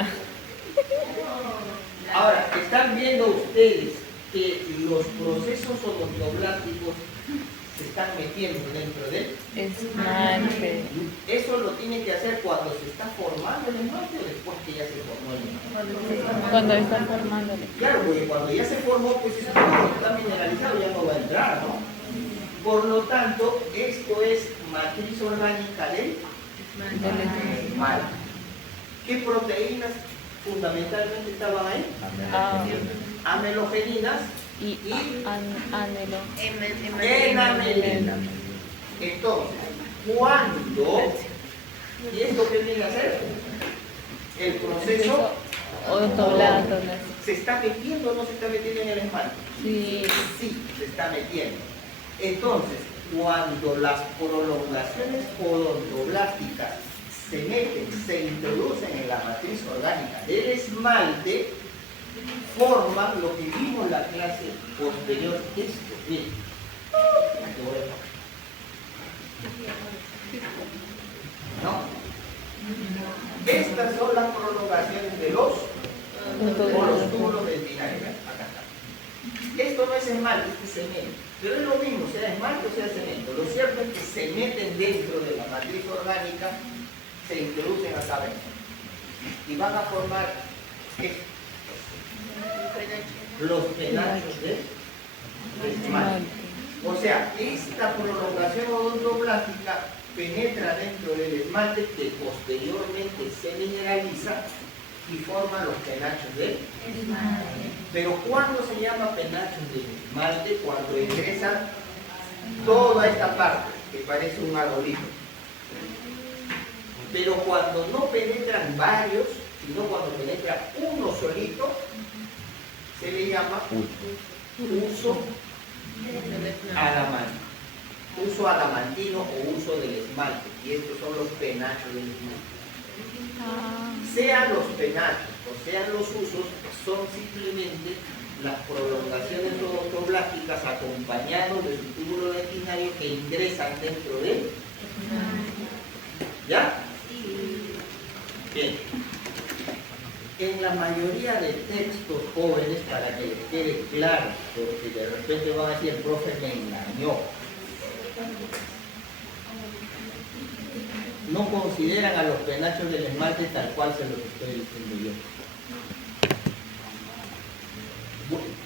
Ahora, ¿están viendo ustedes que los procesos odontoblásticos se están metiendo dentro de él? Esmalte. Eso lo tiene que hacer cuando se está formando el esmalte o después que ya se formó el esmalte. Cuando está formándole. Claro, porque cuando ya se formó, pues eso está mineralizado, ya no va a entrar, ¿no? Por lo tanto, esto es matriz orgánica del esmalte. ¿Qué proteínas fundamentalmente estaban ahí? Ah, Amelogeninas y anelo. enamelina. Entonces, cuando, ¿y esto qué viene a hacer? El proceso Odontoblasta. ¿se está metiendo o no se está metiendo en el esmalte? Sí. Sí, se está metiendo. Entonces, cuando las prolongaciones odontoblásticas se meten, se introducen en la matriz orgánica del esmalte, forman lo que vimos en la clase posterior. Esto, miren. Aquí voy a- ¿No? Estas son las prolongaciones de los túbulos dentinarios. Acá está. Esto no es esmalte, este es cemento. Pero es lo mismo, sea esmalte o sea cemento. Lo cierto es que se meten dentro de la matriz orgánica, se introducen acá adentro. Y van a formar esto, los penachos de esmalte. O sea, esta prolongación odontoblástica penetra dentro del esmalte que posteriormente se mineraliza y forma los penachos de esmalte. Pero ¿cuándo se llama penachos de esmalte? Cuando ingresa toda esta parte que parece un arbolito. Pero cuando no penetran varios, sino cuando penetra uno solito, se le llama uso adamantino. Uso adamantino o uso del esmalte. Y estos son los penachos del esmalte. Sean los penachos o sean los usos, son simplemente las prolongaciones odontoblásticas acompañados de su túbulo dentinario que ingresan dentro de él. ¿Ya? Bien. En la mayoría de textos jóvenes, para que les quede claro, porque de repente van a decir, el profe me engañó. No consideran a los penachos del esmalte tal cual se los estoy diciendo yo.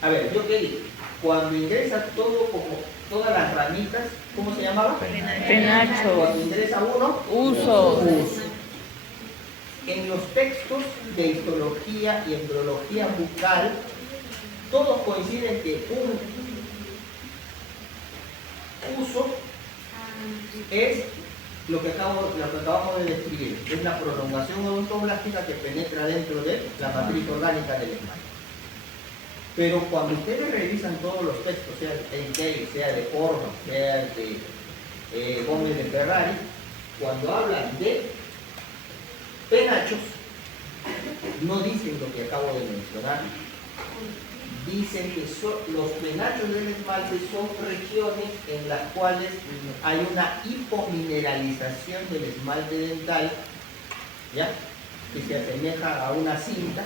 A ver, ¿yo qué digo? Cuando ingresa todo como todas las ramitas, ¿cómo se llamaba? Penachos. Cuando ingresa uno, Usos. uso. En los textos de histología y embriología bucal, todos coinciden que un uso es lo que acabamos de describir, es la prolongación odontoblástica que penetra dentro de la matriz orgánica del esmalte. Pero cuando ustedes revisan todos los textos, sea de Entei, sea de Forma, sea de Gómez de Ferrari, cuando hablan de penachos, no dicen lo que acabo de mencionar. Dicen que los penachos del esmalte son regiones en las cuales hay una hipomineralización del esmalte dental, ¿ya? Que se asemeja a una cinta.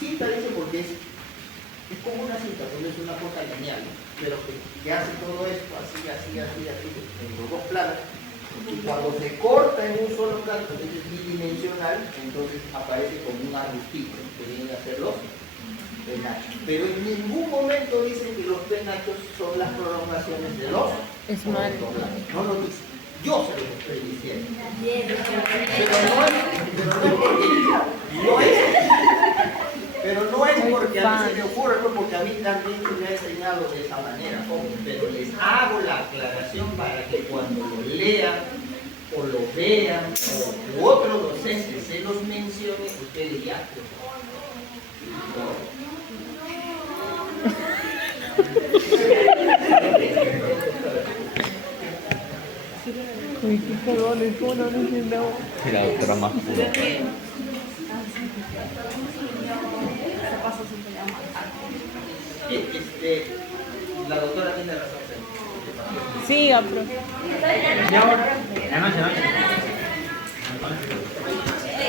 Cinta dice porque es como una cinta, porque es una cosa lineal, ¿no? Pero que hace todo esto así, en los dos planos. Y cuando se corta en un solo plano, que es bidimensional, entonces aparece como un arbustito, que vienen a ser los penachos. Pero en ningún momento dicen que los penachos son las prolongaciones de los Esmalte. no lo dicen. Yo se los estoy diciendo. Pero no es porque a mí se me ocurre, no porque a mí también se me ha enseñado de esa manera, pero les hago la aclaración para que cuando lo lean o lo vean o otro docente se los mencione, ustedes ya. Uy, Perdón, ¿cómo no lo entiendo? Sí, la doctora más pura. Se pasa siempre llama. La doctora tiene razón. Siga, pero. Ya, ahora. Anoche.